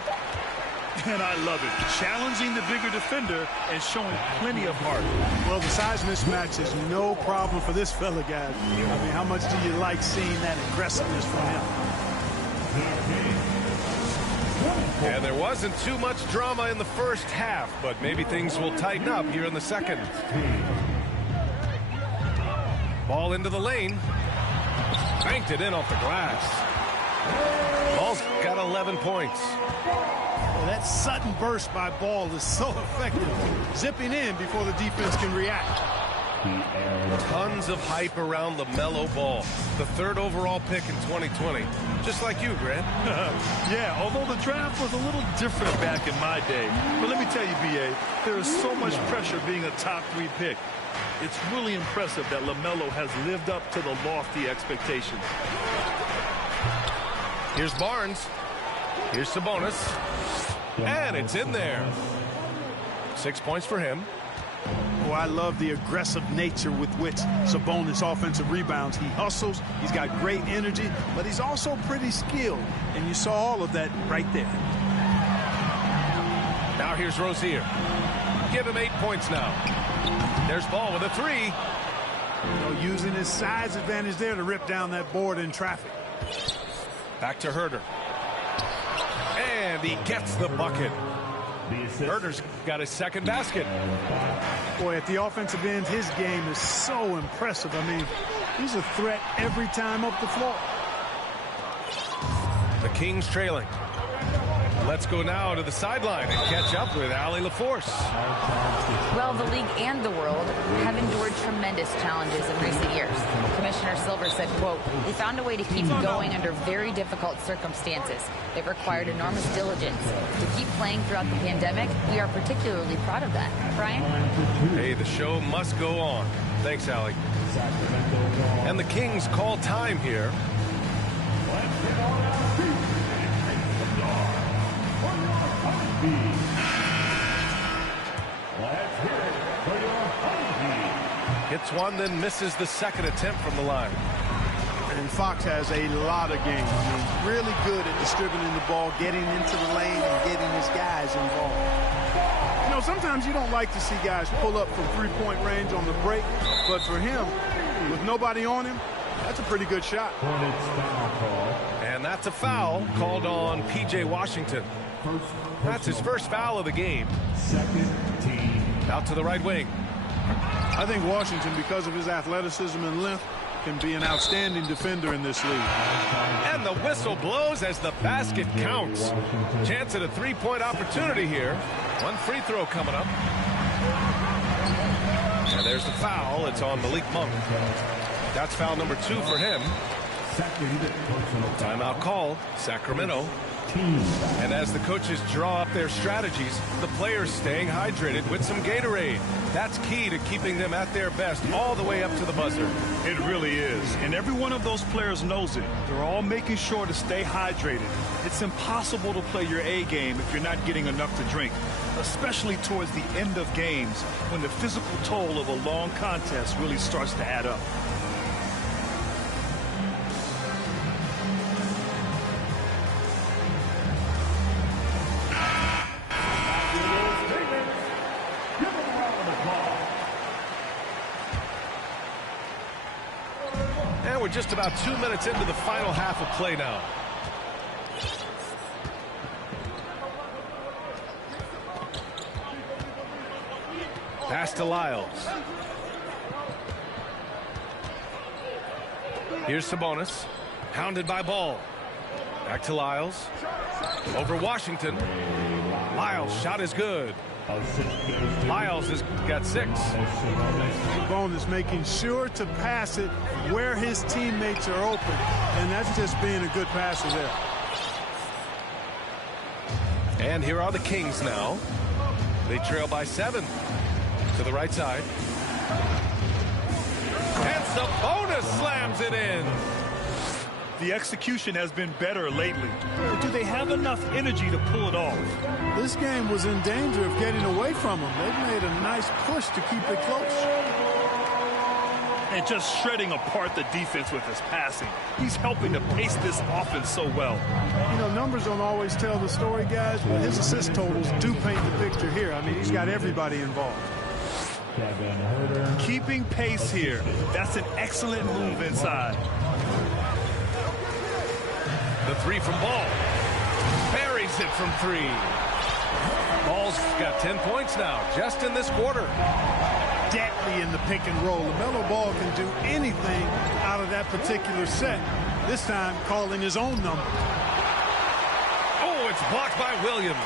And I love it. Challenging the bigger defender and showing plenty of heart. Well, the size mismatch is no problem for this fella, guys. I mean, how much do you like seeing that aggressiveness from him? And there wasn't too much drama in the first half, but maybe things will tighten up here in the second. Ball into the lane. Banked it in off the glass. Ball's got 11 points. Well, that sudden burst by Ball is so effective. Zipping in before the defense can react. Tons of hype around LaMelo Ball, the 3rd overall pick in 2020. Just like you, Grant. Yeah, although the draft was a little different back in my day. But let me tell you, B.A., there is so much pressure being a top 3 pick. It's really impressive that LaMelo has lived up to the lofty expectations. Here's Barnes. Here's Sabonis. And it's in there. 6 points for him. Oh, I love the aggressive nature with which Sabonis offensive rebounds. He hustles, he's got great energy, but he's also pretty skilled. And you saw all of that right there. Now here's Rozier. Give him 8 points now. There's Ball with a 3. You know, using his size advantage there to rip down that board in traffic. Back to Herder. And he gets the bucket. Herder's got his 2nd basket. Boy, at the offensive end, his game is so impressive. I mean, he's a threat every time up the floor. The Kings trailing. Let's go now to the sideline and catch up with Allie LaForce. Well, the league and the world have endured tremendous challenges in recent years. Commissioner Silver said, quote, "We found a way to keep going under very difficult circumstances. It required enormous diligence. To keep playing throughout the pandemic, we are particularly proud of that." Brian? Hey, the show must go on. Thanks, Allie. And the Kings call time here. Hits one, then misses the 2nd attempt from the line. And Fox has a lot of game. I mean, really good at distributing the ball, getting into the lane, and getting his guys involved. You know, sometimes you don't like to see guys pull up from 3-point range on the break, but for him, with nobody on him, that's a pretty good shot. And that's a foul called on P.J. Washington. That's his first foul of the game. Out to the right wing. I think Washington, because of his athleticism and length, can be an outstanding defender in this league. And the whistle blows as the basket counts. Chance at a 3-point opportunity here. One free throw coming up. And there's the foul. It's on Malik Monk. That's foul number 2 for him. Timeout called. Sacramento. And as the coaches draw up their strategies, the players staying hydrated with some Gatorade. That's key to keeping them at their best all the way up to the buzzer. It really is. And every one of those players knows it. They're all making sure to stay hydrated. It's impossible to play your A game if you're not getting enough to drink, especially towards the end of games when the physical toll of a long contest really starts to add up. And we're just about 2 minutes into the final half of play now. Pass to Lyles. Here's Sabonis. Hounded by Ball. Back to Lyles. Over Washington. Lyles' shot is good. Lyles has got 6. Sabonis making sure to pass it where his teammates are open. And that's just being a good passer there. And here are the Kings now. They trail by 7. To the right side. And Sabonis slams it in. The execution has been better lately. Do they have enough energy to pull it off? This game was in danger of getting away from them. They've made a nice push to keep it close. And just shredding apart the defense with his passing. He's helping to pace this offense so well. You know, numbers don't always tell the story, guys, but his assist totals do paint the picture here. I mean, he's got everybody involved. Keeping pace here. That's an excellent move inside. The 3 from Ball. Buries it from 3. Ball's got 10 points now, just in this quarter. Deadly in the pick and roll. LaMelo Ball can do anything out of that particular set. This time, calling his own number. Oh, it's blocked by Williams.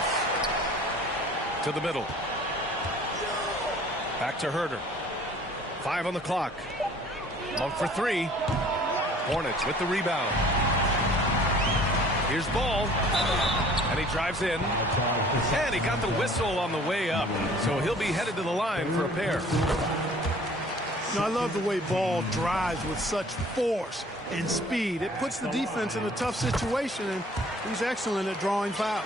To the middle. Back to Herder. 5 on the clock. Monk for 3. Hornets with the rebound. Here's Ball. And he drives in. And he got the whistle on the way up. So he'll be headed to the line for a pair. Now, I love the way Ball drives with such force and speed. It puts the defense in a tough situation, and he's excellent at drawing fouls.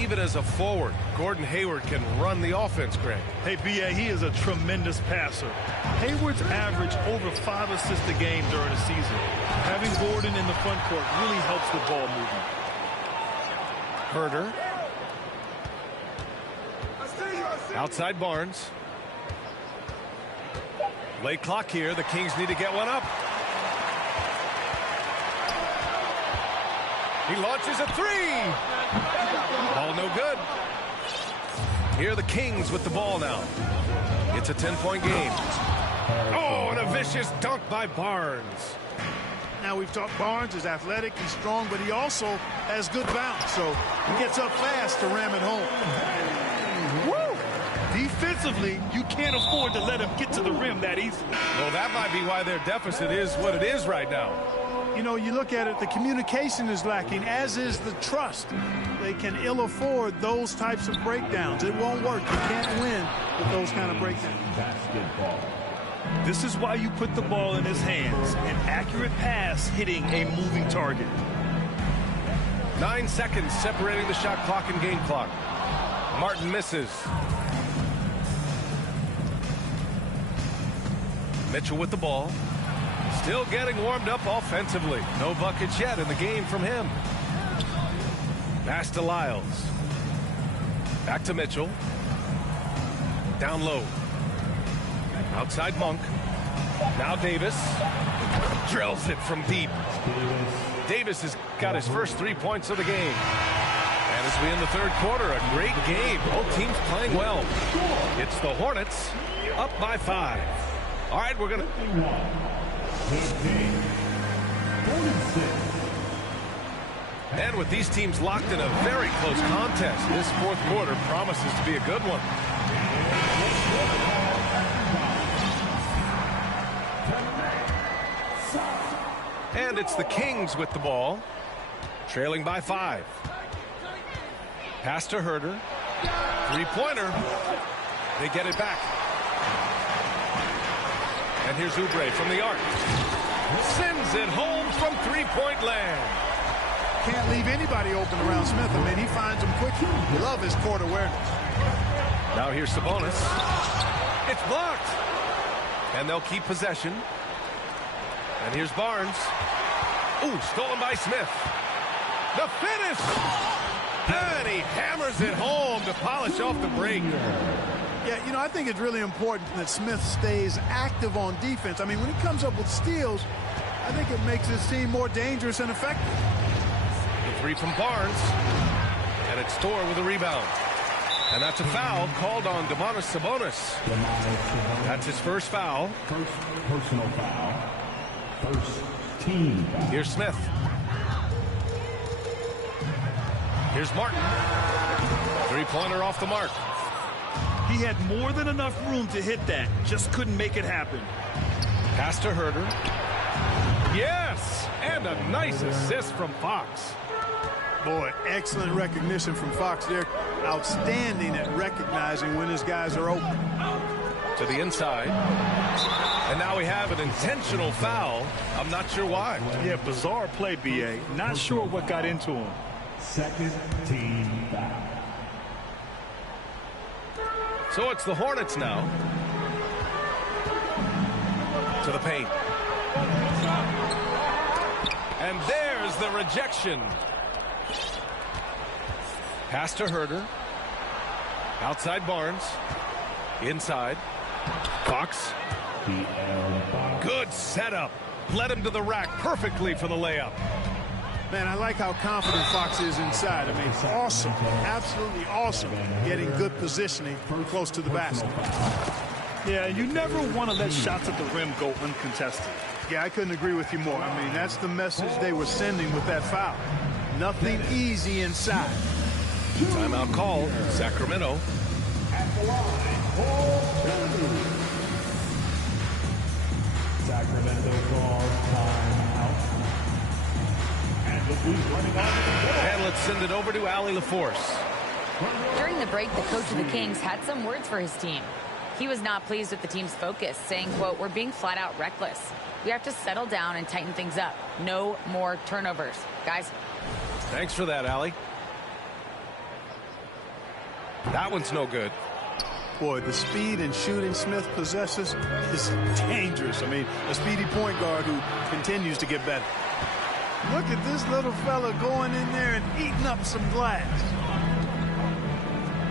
Even as a forward, Gordon Hayward can run the offense, Greg. Hey, B.A., he is a tremendous passer. Hayward's averaged over 5 assists a game during the season. Having Gordon in the front court really helps with ball movement. Herder. Outside Barnes. Late clock here. The Kings need to get one up. He launches a 3. Ball no good. Here are the Kings with the ball now. It's a 10-point game. Oh, and a vicious dunk by Barnes. Now, we've talked Barnes is athletic, he's strong, but he also has good bounce, so he gets up fast to ram it home. Woo! Defensively, you can't afford to let him get to the rim that easily. Well, that might be why their deficit is what it is right now. You know, you look at it, the communication is lacking, as is the trust. They can ill afford those types of breakdowns. It won't work. You can't win with those kind of breakdowns. Basketball. This is why you put the ball in his hands. An accurate pass hitting a moving target. 9 seconds separating the shot clock and game clock. Martin misses. Mitchell with the ball. Still getting warmed up offensively. No buckets yet in the game from him. Pass to Lyles. Back to Mitchell. Down low. Outside Monk. Now Davis. Drills it from deep. Davis has got his first 3 points of the game. And as we end the third quarter, a great game. Both teams playing well. It's the Hornets up by 5. All right, we're going to... And with these teams locked in a very close contest, this fourth quarter promises to be a good one. And it's the Kings with the ball, trailing by 5. Pass to Herder. 3-pointer. They get it back. And here's Oubre from the arc. Sends it home from 3-point land. Can't leave anybody open around Smith. I mean, he finds them quickly. Love his court awareness. Now here's Sabonis. It's blocked. And they'll keep possession. And here's Barnes. Ooh, stolen by Smith. The finish. And he hammers it home to polish off the break. Yeah, you know, I think it's really important that Smith stays active on defense. I mean, when he comes up with steals, I think it makes his team more dangerous and effective. The 3 from Barnes. And it's Thor with a rebound. And that's a foul called on Domantas Sabonis. That's his first foul. First personal foul. First team foul. Here's Smith. Here's Martin. Three-pointer off the mark. He had more than enough room to hit that. Just couldn't make it happen. Pass to Herder. Yes! And a nice assist from Fox. Boy, excellent recognition from Fox there. Outstanding at recognizing when his guys are open. To the inside. And now we have an intentional foul. I'm not sure why. Yeah, bizarre play, B.A. Not sure what got into him. Second team foul. So it's the Hornets now. To the paint. And there's the rejection. Pass to Herder. Outside Barnes. Inside. Fox. Good setup. Led him to the rack perfectly for the layup. Man, I like how confident Fox is inside. I mean, awesome. Absolutely awesome. Getting good positioning close to the basket. Yeah, you never want to let shots at the rim go uncontested. Yeah, I couldn't agree with you more. I mean, that's the message they were sending with that foul. Nothing easy inside. Timeout call, Sacramento. At the line, Sacramento calls timeout. And the Blues running on. And let's send it over to Allie LaForce. During the break, the coach of the Kings had some words for his team. He was not pleased with the team's focus, saying, quote, "We're being flat out reckless. We have to settle down and tighten things up. No more turnovers." Guys. Thanks for that, Allie. That one's no good. Boy, the speed and shooting Smith possesses is dangerous. I mean, a speedy point guard who continues to get better. Look at this little fella going in there and eating up some glass.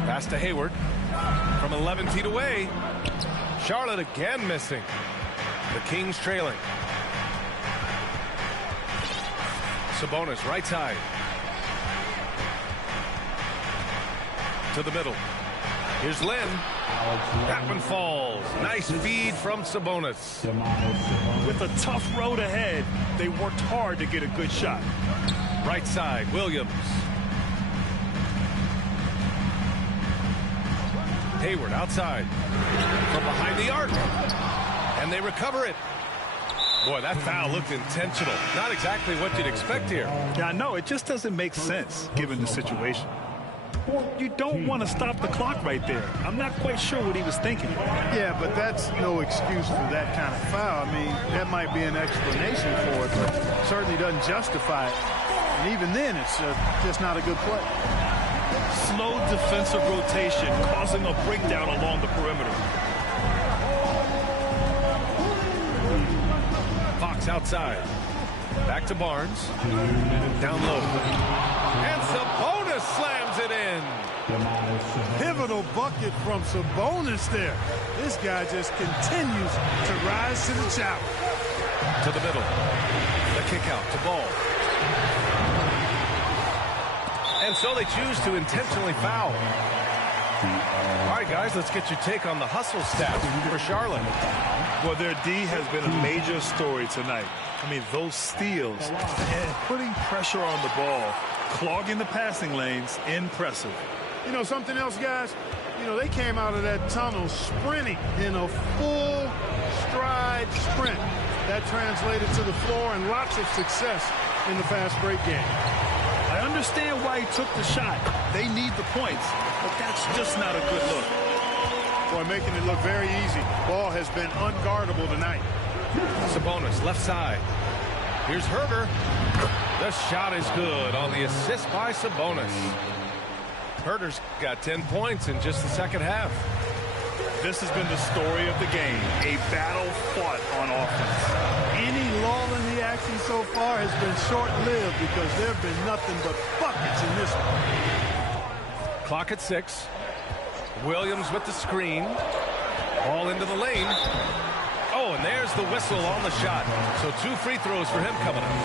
Pass to Hayward. From 11 feet away. Charlotte again missing. The Kings trailing. Sabonis right side. To the middle. Here's Lynn. That one falls. Nice feed from Sabonis. With a tough road ahead, they worked hard to get a good shot. Right side, Williams. Hayward outside. From behind the arc. And they recover it. Boy, that foul looked intentional. Not exactly what you'd expect here. Yeah, I know. It just doesn't make sense given the situation. You don't want to stop the clock right there. I'm not quite sure what he was thinking. Yeah, but that's no excuse for that kind of foul. I mean, that might be an explanation for it, but certainly doesn't justify it. And even then, it's just not a good play. Slow defensive rotation causing a breakdown along the perimeter. Fox outside. Back to Barnes. Down low. And Sabonis slams it in. Pivotal bucket from Sabonis there. This guy just continues to rise to the challenge. To the middle. The kick out to Ball. And so they choose to intentionally foul. All right, guys, let's get your take on the hustle stats for Charlotte. Well, their D has been a major story tonight. I mean, those steals and putting pressure on the ball, clogging the passing lanes, impressive. You know something else, guys? You know, they came out of that tunnel sprinting in a full stride sprint. That translated to the floor and lots of success in the fast break game. I understand why he took the shot. They need the points, but that's just not a good look. Boy, making it look very easy. Ball has been unguardable tonight. Sabonis, left side. Here's Herder. The shot is good on the assist by Sabonis. Herder's got 10 points in just the second half. This has been the story of the game, a battle fought on offense. Any lull in the action so far has been short-lived because there have been nothing but buckets in this one. Clock at 6. Williams with the screen. Ball into the lane. Oh, and there's the whistle on the shot. So 2 free throws for him coming up.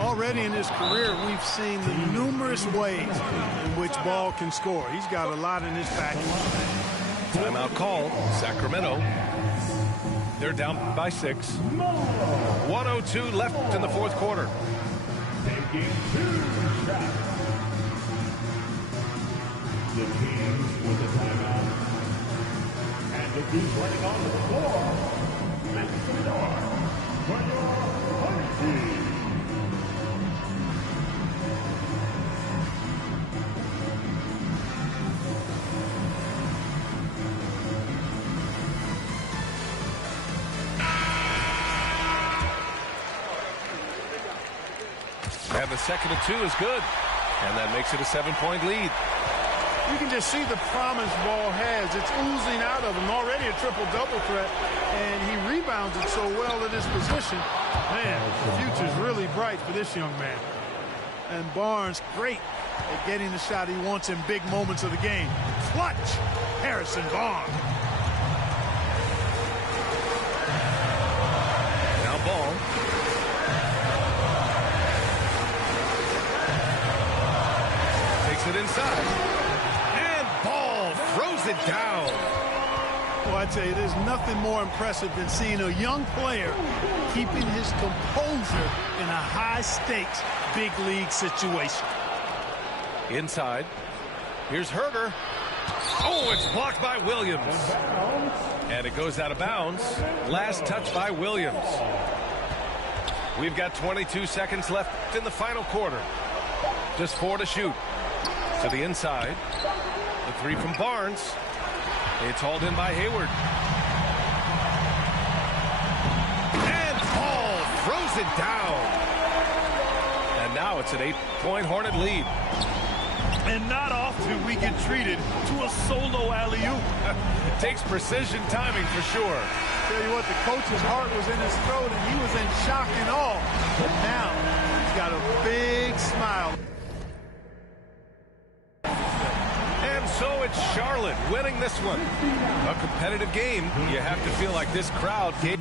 Already in his career, we've seen the numerous ways in which Ball can score. He's got a lot in his package. Timeout call, Sacramento. They're down by 6. 1:02 left in the fourth quarter. Taking 2 shots. The Kings with the timeout. And the booth running onto the floor. Maximum for your home team. And the second and 2 is good. And that makes it a 7-point lead. You can just see the promise Ball has. It's oozing out of him. Already a triple-double threat, and he rebounds it so well at his position. Man, the future's really bright for this young man. And Barnes, great at getting the shot he wants in big moments of the game. Clutch, Harrison Barnes. Now Ball. Takes it inside. And Ball throws it down. Well, I tell you, there's nothing more impressive than seeing a young player keeping his composure in a high-stakes, big league situation. Inside. Here's Herter. Oh, it's blocked by Williams. And it goes out of bounds. Last touch by Williams. We've got 22 seconds left in the final quarter. Just 4 to shoot. To the inside. The 3 from Barnes. It's hauled in by Hayward. And Ball throws it down. And now it's an 8-point Hornet lead. And not often we get treated to a solo alley-oop. Takes precision timing for sure. Tell you what, the coach's heart was in his throat and he was in shock and awe. But now he's got a big smile. And so it's Charlotte winning this one. A competitive game. You have to feel like this crowd gave.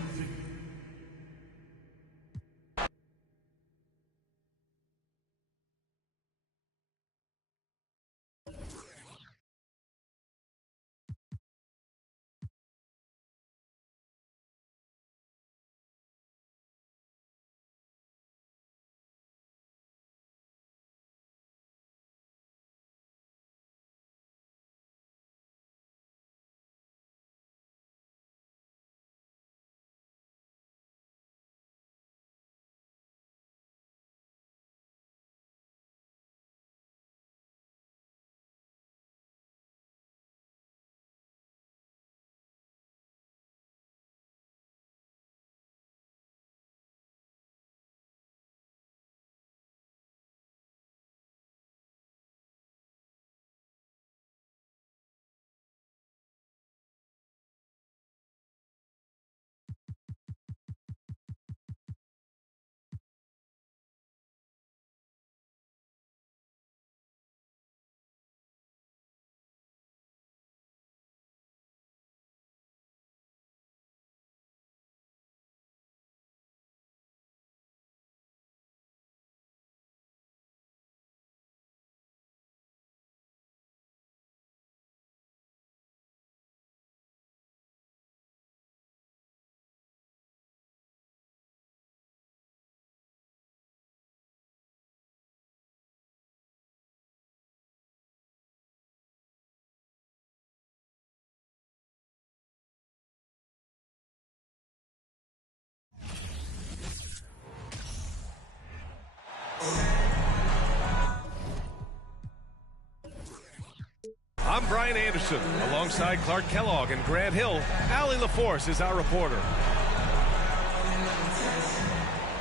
I'm Brian Anderson, alongside Clark Kellogg and Grant Hill. Allie LaForce is our reporter.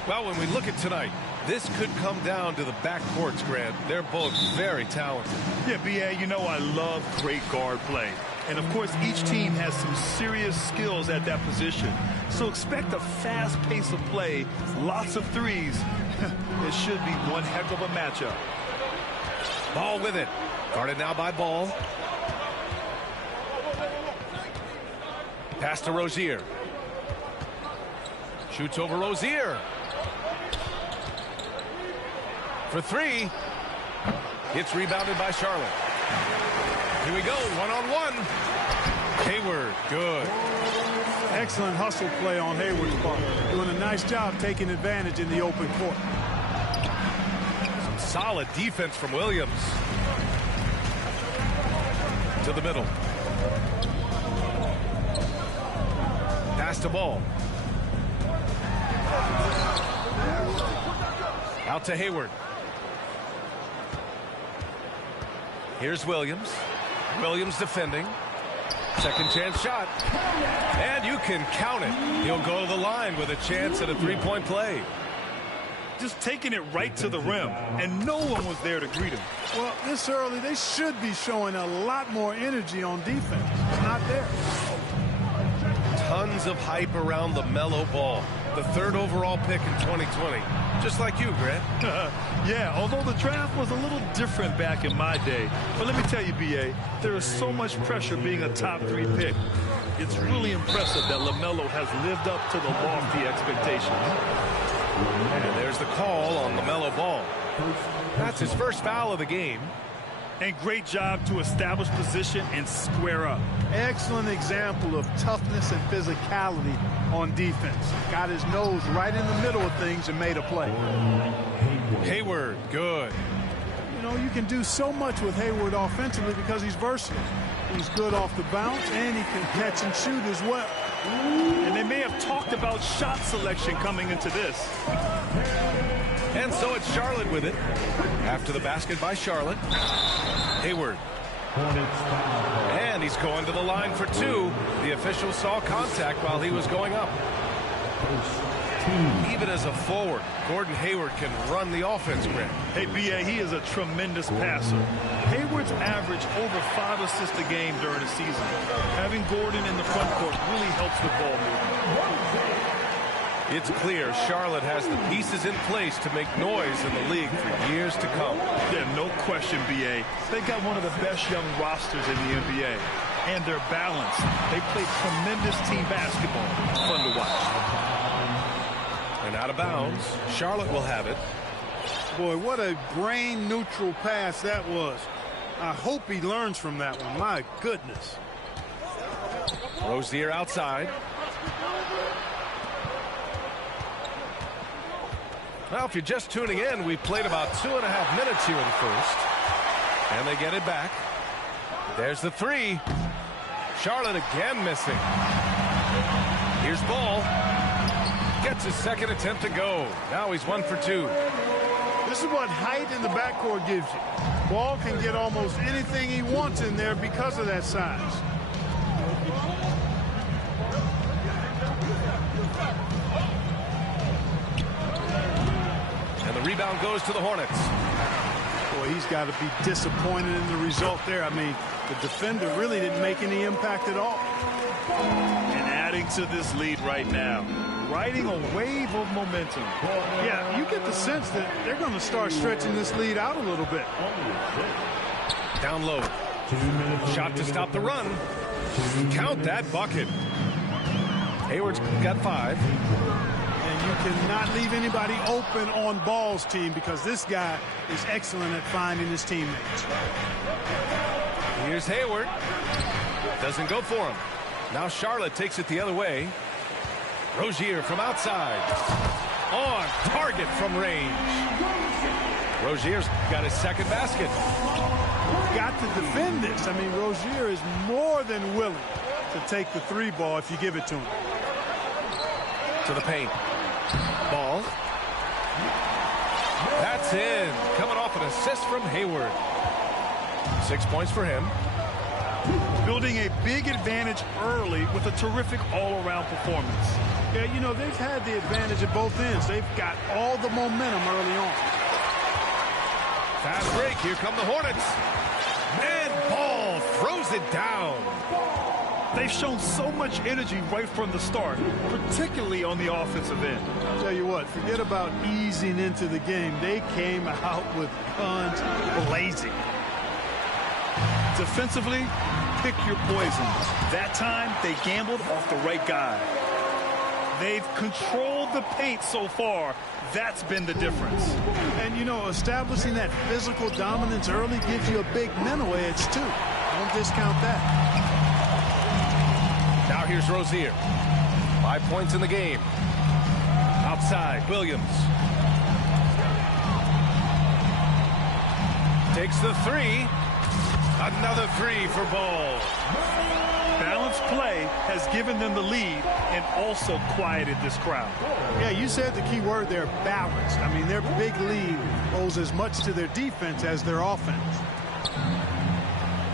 Well, when we look at tonight, this could come down to the backcourts, Grant. They're both very talented. Yeah, B.A., you know I love great guard play. And, of course, each team has some serious skills at that position. So expect a fast pace of play, lots of threes. It should be one heck of a matchup. Ball with it. Guarded now by Ball. Pass to Rozier. Shoots over Rozier. for three. It's rebounded by Charlotte. Here we go, one-on-one. Hayward, good. Excellent hustle play on Hayward's part. Doing a nice job taking advantage in the open court. Some solid defense from Williams. To the middle. Pass to Ball. Out to Hayward. Here's Williams. Williams defending. Second chance shot. And you can count it. He'll go to the line with a chance at a three-point play. Just taking it right to the rim, and no one was there to greet him. Well, this early, they should be showing a lot more energy on defense. It's not there. Tons of hype around LaMelo Ball, the 3rd overall pick in 2020. Just like you, Grant. Yeah, although the draft was a little different back in my day. But let me tell you, B.A., there is so much pressure being a top 3 pick. It's really impressive that LaMelo has lived up to the lofty expectations. And there's the call on LaMelo Ball. That's his first foul of the game. And great job to establish position and square up. Excellent example of toughness and physicality on defense. Got his nose right in the middle of things and made a play. Hayward, good. You know, you can do so much with Hayward offensively because he's versatile. He's good off the bounce, and he can catch and shoot as well. And they may have talked about shot selection coming into this. And so it's Charlotte with it. After the basket by Charlotte. Hayward. And he's going to the line for 2. The official saw contact while he was going up. Even as a forward, Gordon Hayward can run the offense, Grant. Hey, B.A., he is a tremendous passer. Hayward's averaged over 5 assists a game during the season. Having Gordon in the front court really helps with ball movement. It's clear Charlotte has the pieces in place to make noise in the league for years to come. Yeah, no question, B.A. They got one of the best young rosters in the NBA. And they're balanced. They play tremendous team basketball. Fun to watch. And out of bounds, Charlotte will have it. Boy, what a brain-neutral pass that was. I hope he learns from that one. My goodness. Rozier outside. Well, if you're just tuning in, we've played about 2.5 minutes here in the first. And they get it back. There's the 3. Charlotte again missing. Here's Ball. Gets his second attempt to go. Now he's 1 for 2. This is what height in the backcourt gives you. Ball can get almost anything he wants in there because of that size. And the rebound goes to the Hornets. Boy, he's got to be disappointed in the result there. I mean, the defender really didn't make any impact at all. And adding to this lead right now, riding a wave of momentum. Yeah, you get the sense that they're going to start stretching this lead out a little bit. Down low. Shot to stop the run. Count that bucket. Hayward's got 5. And you cannot leave anybody open on Ball's team because this guy is excellent at finding his teammates. Here's Hayward. Doesn't go for him. Now Charlotte takes it the other way. Rozier from outside. On target from range. Rozier's got his second basket. Got to defend this. I mean, Rozier is more than willing to take the 3 ball if you give it to him. To the paint. Ball. That's in. Coming off an assist from Hayward. 6 points for him. Building a big advantage early with a terrific all-around performance. Yeah, you know, they've had the advantage at both ends. They've got all the momentum early on. Fast break. Here come the Hornets. And Ball throws it down. They've shown so much energy right from the start, particularly on the offensive end. I'll tell you what, forget about easing into the game. They came out with guns blazing. Defensively, pick your poison. That time, they gambled off the right guy. They've controlled the paint so far. That's been the difference. And, you know, establishing that physical dominance early gives you a big mental edge, too. Don't discount that. Now here's Rozier. 5 points in the game. Outside, Williams. Takes the three. Another three for Ball. Balanced play has given them the lead and also quieted this crowd. Yeah, you said the key word there, balanced. I mean, their big lead owes as much to their defense as their offense.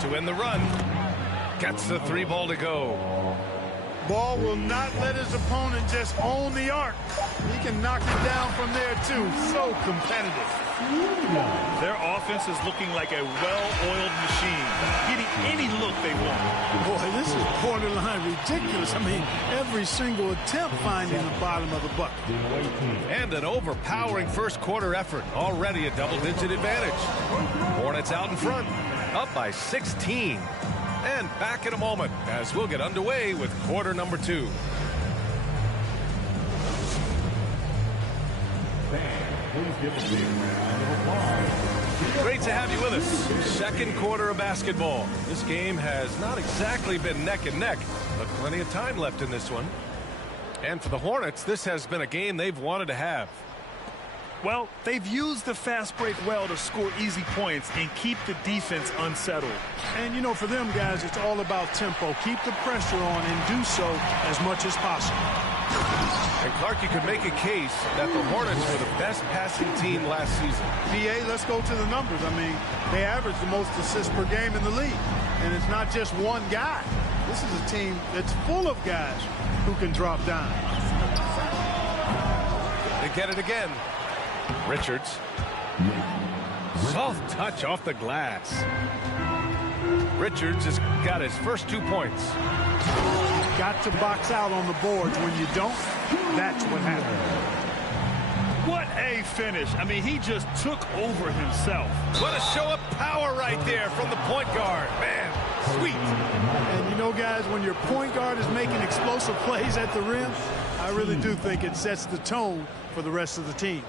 To end the run. Gets the 3 ball to go. Ball will not let his opponent just own the arc. He can knock it down from there, too. So competitive. Their offense is looking like a well-oiled machine, getting any look they want. Boy, this is borderline ridiculous. I mean, every single attempt finding the bottom of the bucket. And an overpowering first quarter effort. Already a double-digit advantage. Hornets out in front, up by 16. And back in a moment as we'll get underway with quarter number 2. Great to have you with us. Second quarter of basketball. This game has not exactly been neck and neck, but plenty of time left in this one. And for the Hornets, this has been a game they've wanted to have. Well, they've used the fast break well to score easy points and keep the defense unsettled. And, you know, for them guys, it's all about tempo. Keep the pressure on and do so as much as possible. And Clark, you could make a case that the Hornets were the best passing team last season. PA, let's go to the numbers. I mean, they average the most assists per game in the league. And it's not just one guy. This is a team that's full of guys who can drop down. They get it again. Richards. Soft touch off the glass. Richards has got his first 2 points. Got to box out on the boards. When you don't, that's what happens. What a finish. I mean, he just took over himself. What a show of power right there from the point guard. Man, sweet. And you know, guys, when your point guard is making explosive plays at the rim, I really do think it sets the tone for the rest of the team.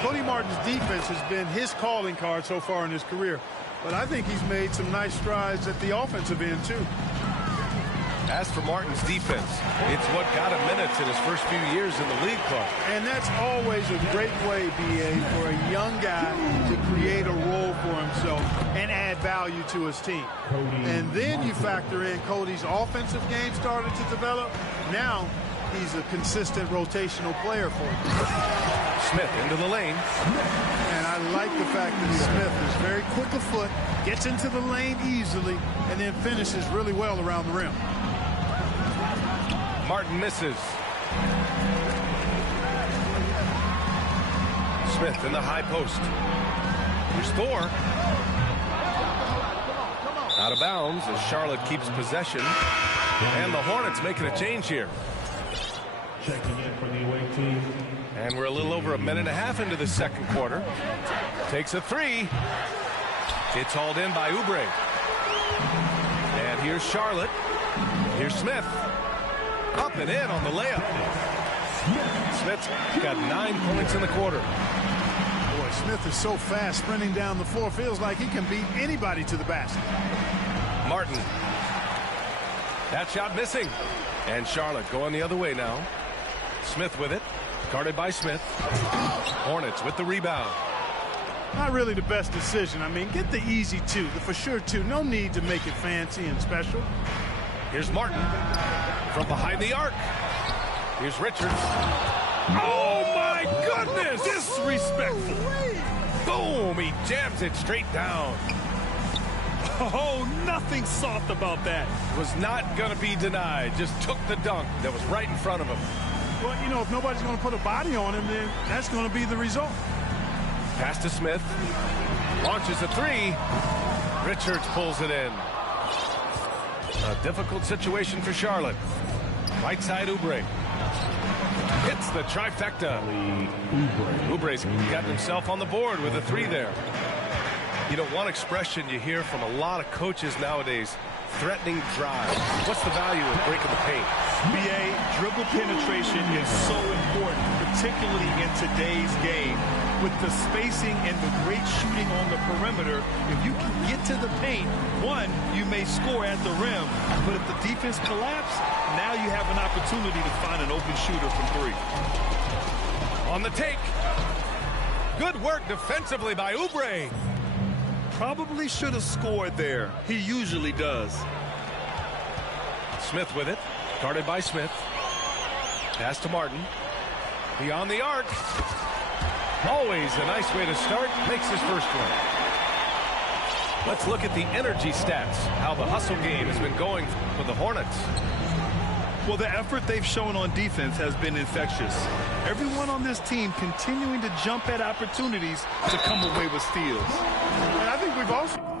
Cody Martin's defense has been his calling card so far in his career, but I think he's made some nice strides at the offensive end, too. As for Martin's defense, it's what got him minutes in his first few years in the league, Clark. And that's always a great way, B.A., for a young guy to create a role for himself and add value to his team. And then you factor in Cody's offensive game started to develop. Now he's a consistent rotational player for him. Smith into the lane. And I like the fact that Smith is very quick of foot, gets into the lane easily, and then finishes really well around the rim. Martin misses. Smith in the high post. Here's Thor. Out of bounds as Charlotte keeps possession. And the Hornets making a change here. Checking in for the away team. And we're a little over a minute and a half into the second quarter. Takes a three. It's hauled in by Oubre. And here's Charlotte. Here's Smith. Up and in on the layup. Smith's got 9 points in the quarter. Boy, Smith is so fast sprinting down the floor. Feels like he can beat anybody to the basket. Martin. That shot missing. And Charlotte going the other way now. Smith with it. Guarded by Smith. Hornets with the rebound. Not really the best decision. I mean, get the easy two, the for sure two. No need to make it fancy and special. Here's Martin from behind the arc. Here's Richards. Oh, my goodness! Disrespectful. Boom! He jams it straight down. Oh, nothing soft about that. Was not going to be denied. Just took the dunk that was right in front of him. Well, you know, if nobody's going to put a body on him, then that's going to be the result. Pass to Smith. Launches a three. Richards pulls it in. A difficult situation for Charlotte. Right side, Oubre. Hits the trifecta. Oubre's got himself on the board with a three there. You know, one expression you hear from a lot of coaches nowadays, threatening drive. What's the value of breaking the paint? BA, dribble penetration is so important, particularly in today's game. With the spacing and the great shooting on the perimeter, if you can get to the paint, one, you may score at the rim, but if the defense collapses, now you have an opportunity to find an open shooter from three. On the take. Good work defensively by Oubre. Probably should have scored there. He usually does. Smith with it. Guarded by Smith. Pass to Martin. Beyond the arc. Always a nice way to start. Makes his first one. Let's look at the energy stats. How the hustle game has been going for the Hornets. Well, the effort they've shown on defense has been infectious. Everyone on this team continuing to jump at opportunities to come away with steals. And I think we've also